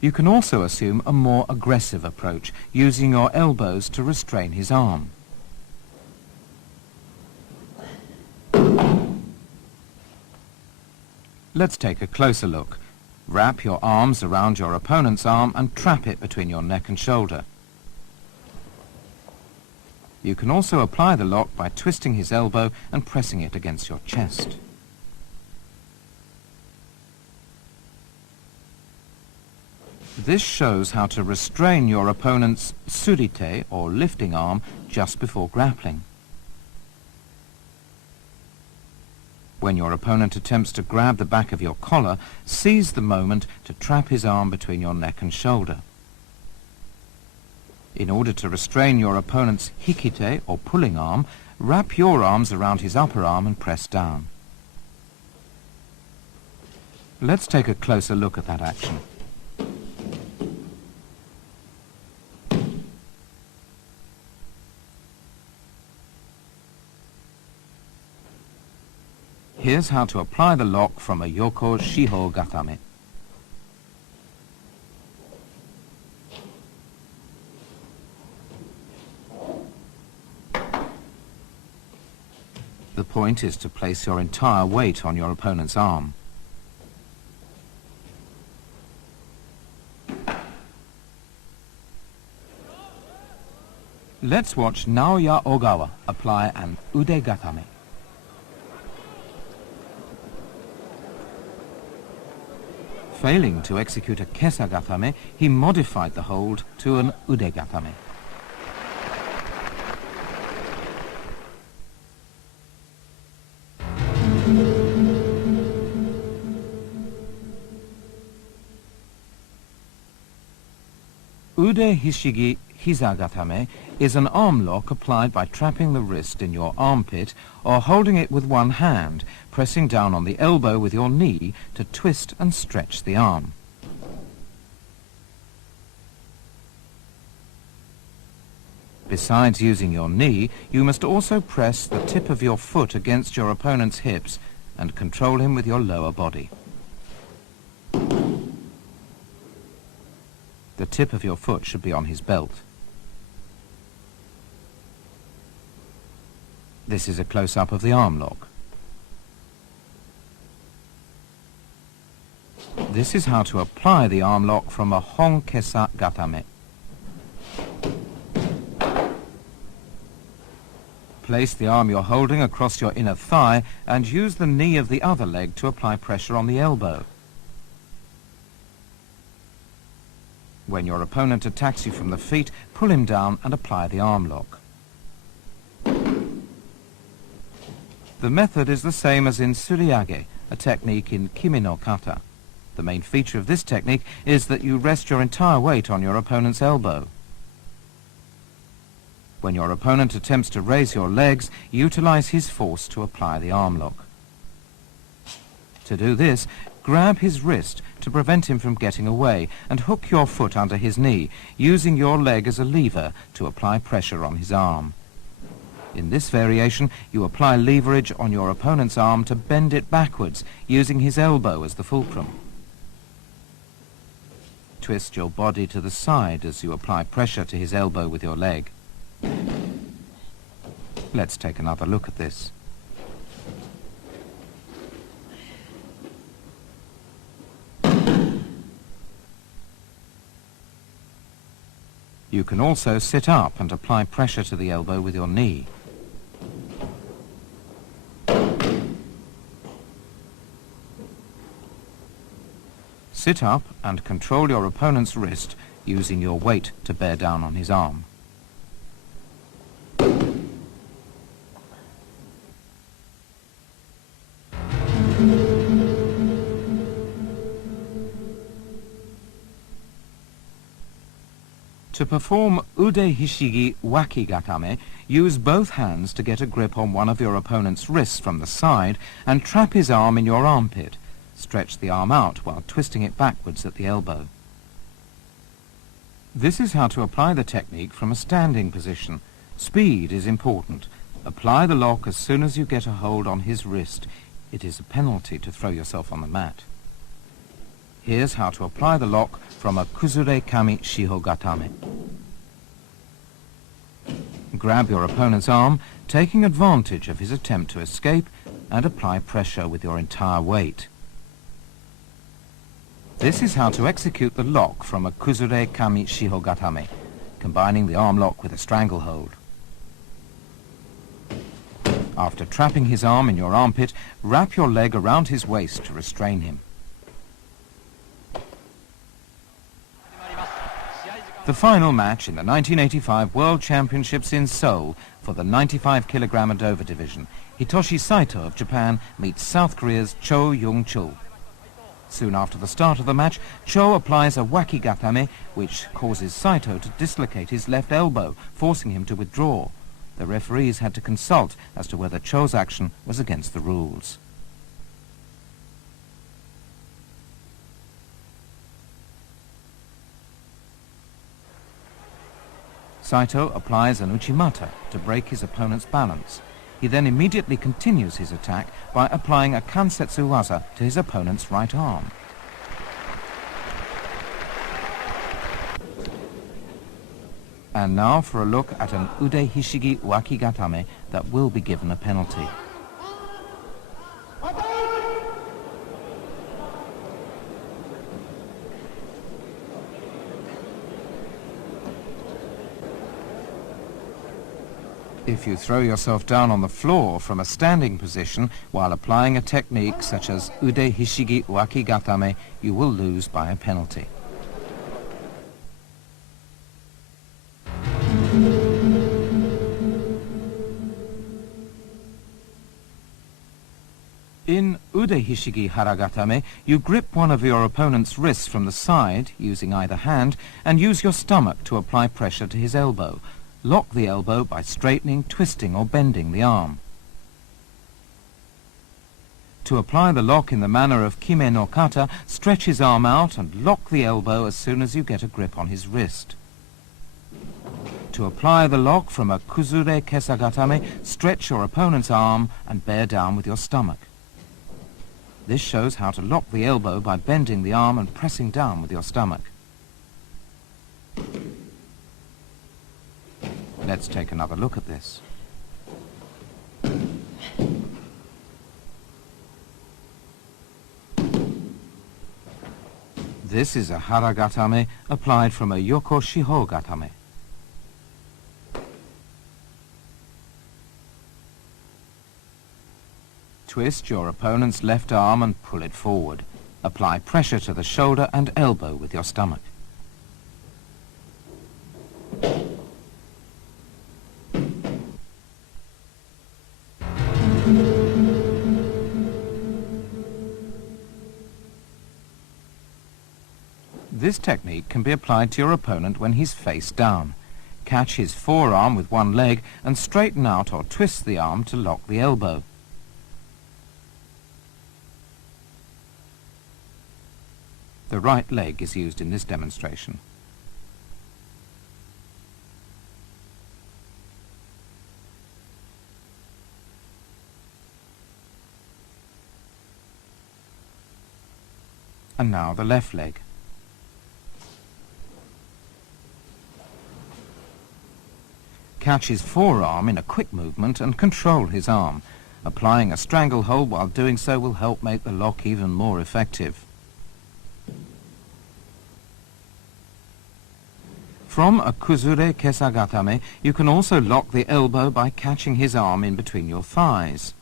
You can also assume a more aggressive approach, using your elbows to restrain his arm. Let's take a closer look. Wrap your arms around your opponent's arm and trap it between your neck and shoulder. You can also apply the lock by twisting his elbow and pressing it against your chest. This shows how to restrain your opponent's surite, or lifting arm, just before grappling. When your opponent attempts to grab the back of your collar, seize the moment to trap his arm between your neck and shoulder. In order to restrain your opponent's hikite, or pulling arm, wrap your arms around his upper arm and press down. Let's take a closer look at that action. Here's how to apply the lock from a Yoko Shiho Gatame. The point is to place your entire weight on your opponent's arm. Let's watch Naoya Ogawa apply an Ude Gatame. Failing to execute a Kesa Gatame, he modified the hold to an Ude Gatame. Ude Hishigi Hiza Gatame is an arm lock applied by trapping the wrist in your armpit or holding it with one hand, pressing down on the elbow with your knee to twist and stretch the arm. Besides using your knee, you must also press the tip of your foot against your opponent's hips and control him with your lower body. The tip of your foot should be on his belt. This is a close-up of the arm lock. This is how to apply the arm lock from a Hon Kesa Gatame. Place the arm you're holding across your inner thigh and use the knee of the other leg to apply pressure on the elbow. When your opponent attacks you from the feet, pull him down and apply the arm lock. The method is the same as in Suriage, a technique in Kimi no Kata. The main feature of this technique is that you rest your entire weight on your opponent's elbow. When your opponent attempts to raise your legs, utilize his force to apply the arm lock. To do this, grab his wrist to prevent him from getting away and hook your foot under his knee, using your leg as a lever to apply pressure on his arm. In this variation, you apply leverage on your opponent's arm to bend it backwards, using his elbow as the fulcrum. Twist your body to the side as you apply pressure to his elbow with your leg. Let's take another look at this. You can also sit up and apply pressure to the elbow with your knee. Sit up and control your opponent's wrist using your weight to bear down on his arm. To perform Ude Hishigi Waki Gatame, use both hands to get a grip on one of your opponent's wrists from the side and trap his arm in your armpit. Stretch the arm out while twisting it backwards at the elbow. This is how to apply the technique from a standing position. Speed is important. Apply the lock as soon as you get a hold on his wrist. It is a penalty to throw yourself on the mat. Here's how to apply the lock from a Kuzure Kami Shiho Gatame. Grab your opponent's arm, taking advantage of his attempt to escape, and apply pressure with your entire weight. This is how to execute the lock from a Kuzure Kami Shiho Gatame, combining the arm lock with a stranglehold. After trapping his arm in your armpit, wrap your leg around his waist to restrain him. The final match in the 1985 World Championships in Seoul for the 95 kg and over division. Hitoshi Saito of Japan meets South Korea's Cho Young-chul. Soon after the start of the match, Cho applies a Waki Gatame, which causes Saito to dislocate his left elbow, forcing him to withdraw. the referees had to consult as to whether Cho's action was against the rules. Saito applies an uchimata to break his opponent's balance. He then immediately continues his attack by applying a kansetsu waza to his opponent's right arm. And now for a look at an ude hishigi wakigatame that will be given a penalty. If you throw yourself down on the floor from a standing position while applying a technique such as ude hishigi wakigatame, you will lose by a penalty. In ude hishigi haragatame, you grip one of your opponent's wrists from the side, using either hand, and use your stomach to apply pressure to his elbow. Lock the elbow by straightening, twisting, or bending the arm. To apply the lock in the manner of kime no kata, stretch his arm out and lock the elbow as soon as you get a grip on his wrist. To apply the lock from a kuzure kesagatame, stretch your opponent's arm and bear down with your stomach. This shows how to lock the elbow by bending the arm and pressing down with your stomach. Let's take another look at this. This is a haragatame applied from a yoko shiho gatame. Twist your opponent's left arm and pull it forward. Apply pressure to the shoulder and elbow with your stomach. This technique can be applied to your opponent when he's face down. Catch his forearm with one leg and straighten out or twist the arm to lock the elbow. The right leg is used in this demonstration. And now the left leg. Catch his forearm in a quick movement and control his arm. Applying a stranglehold while doing so will help make the lock even more effective. From a kuzure kesagatame, you can also lock the elbow by catching his arm in between your thighs.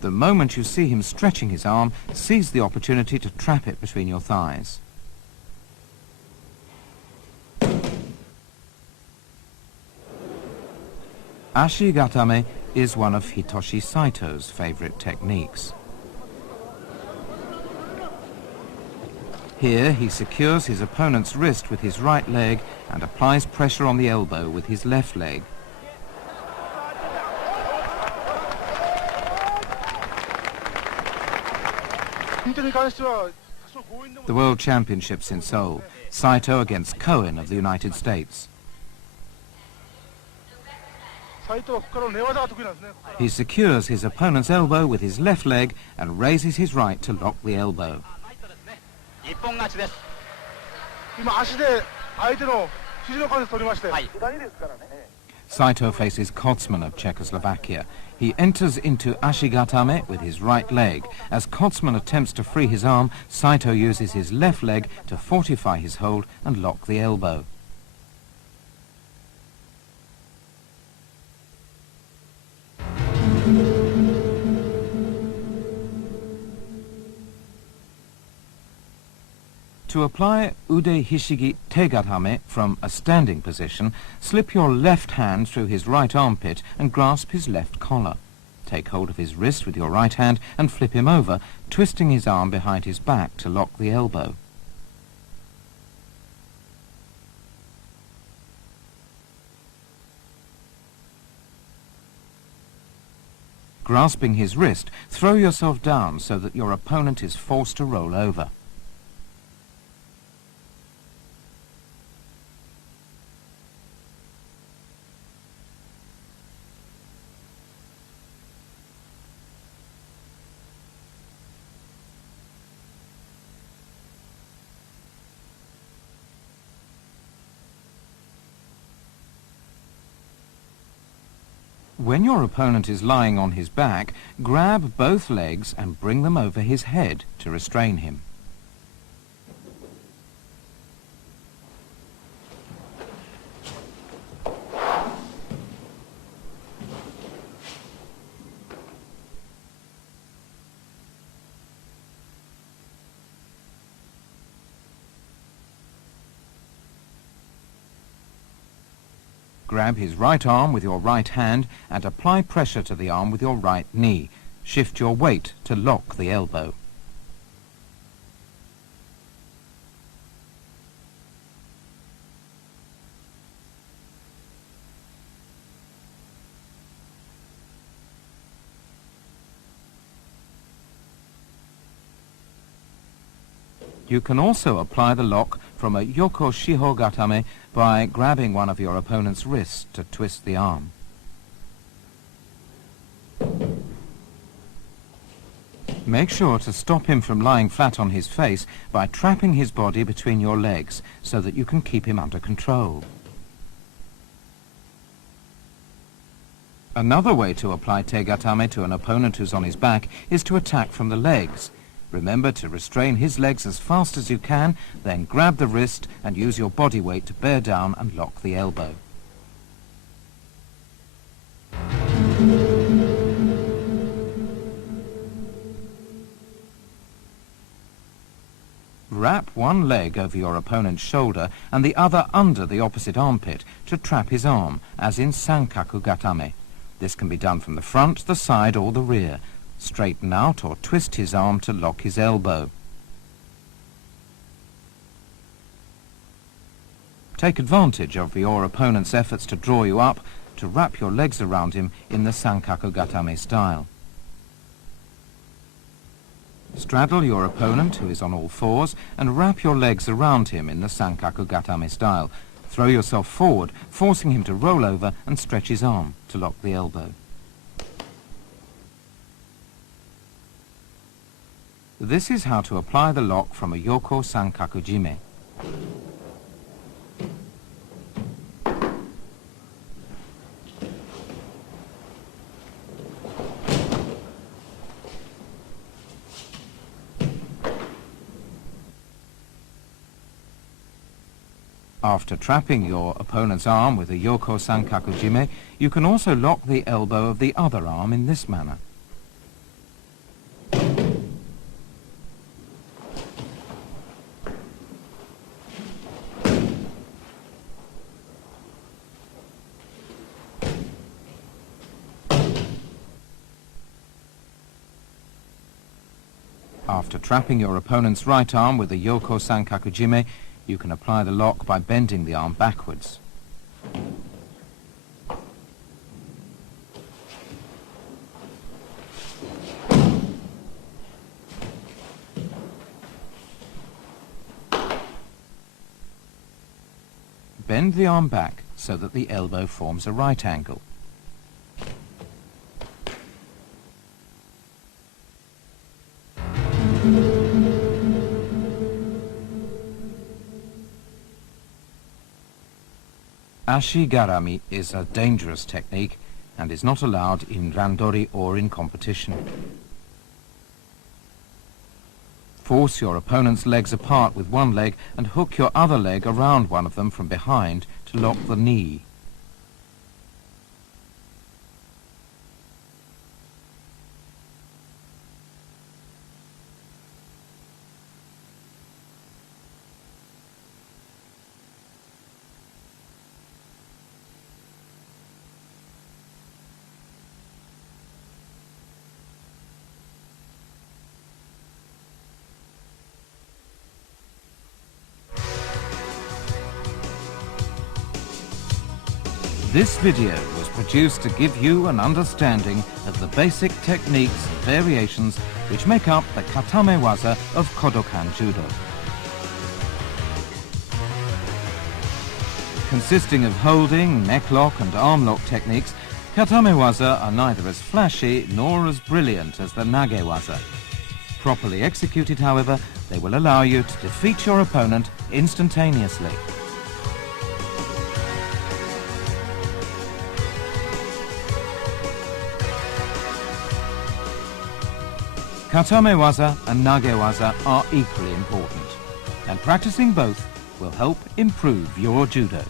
The moment you see him stretching his arm, seize the opportunity to trap it between your thighs. Ashigatame is one of Hitoshi Saito's favorite techniques. Here he secures his opponent's wrist with his right leg and applies pressure on the elbow with his left leg. The World Championships in Seoul, Saito against Cohen of the United States. He secures his opponent's elbow with his left leg and raises his right to lock the elbow. Saito faces Kotsman of Czechoslovakia. He enters into Ashigatame with his right leg. As Kotsman attempts to free his arm, Saito uses his left leg to fortify his hold and lock the elbow. To apply ude hishigi tegatame from a standing position, slip your left hand through his right armpit and grasp his left collar. Take hold of his wrist with your right hand and flip him over, twisting his arm behind his back to lock the elbow. Grasping his wrist, throw yourself down so that your opponent is forced to roll over. When your opponent is lying on his back, grab both legs and bring them over his head to restrain him. Grab his right arm with your right hand and apply pressure to the arm with your right knee. Shift your weight to lock the elbow. You can also apply the lock from a yoko shiho gatame by grabbing one of your opponent's wrists to twist the arm. Make sure to stop him from lying flat on his face by trapping his body between your legs so that you can keep him under control. Another way to apply te gatame to an opponent who's on his back is to attack from the legs. Remember to restrain his legs as fast as you can, then grab the wrist and use your body weight to bear down and lock the elbow. Wrap one leg over your opponent's shoulder and the other under the opposite armpit to trap his arm, as in sankaku gatame. This can be done from the front, the side or the rear. Straighten out or twist his arm to lock his elbow. Take advantage of your opponent's efforts to draw you up to wrap your legs around him in the sankaku gatame style. Straddle your opponent, who is on all fours, and wrap your legs around him in the sankaku gatame style. Throw yourself forward, forcing him to roll over and stretch his arm to lock the elbow. This is how to apply the lock from a yoko sankaku jime. After trapping your opponent's arm with a yoko sankaku jime, you can also lock the elbow of the other arm in this manner. After trapping your opponent's right arm with a yoko sankaku jime, you can apply the lock by bending the arm backwards. Bend the arm back so that the elbow forms a right angle. Ashi-garami is a dangerous technique and is not allowed in randori or in competition. Force your opponent's legs apart with one leg and hook your other leg around one of them from behind to lock the knee. This video was produced to give you an understanding of the basic techniques and variations which make up the Katame-Waza of Kodokan Judo. Consisting of holding, neck lock and arm lock techniques, Katame-Waza are neither as flashy nor as brilliant as the Nage-Waza. Properly executed, however, they will allow you to defeat your opponent instantaneously. Katame-Waza and Nage-Waza are equally important, and practicing both will help improve your judo.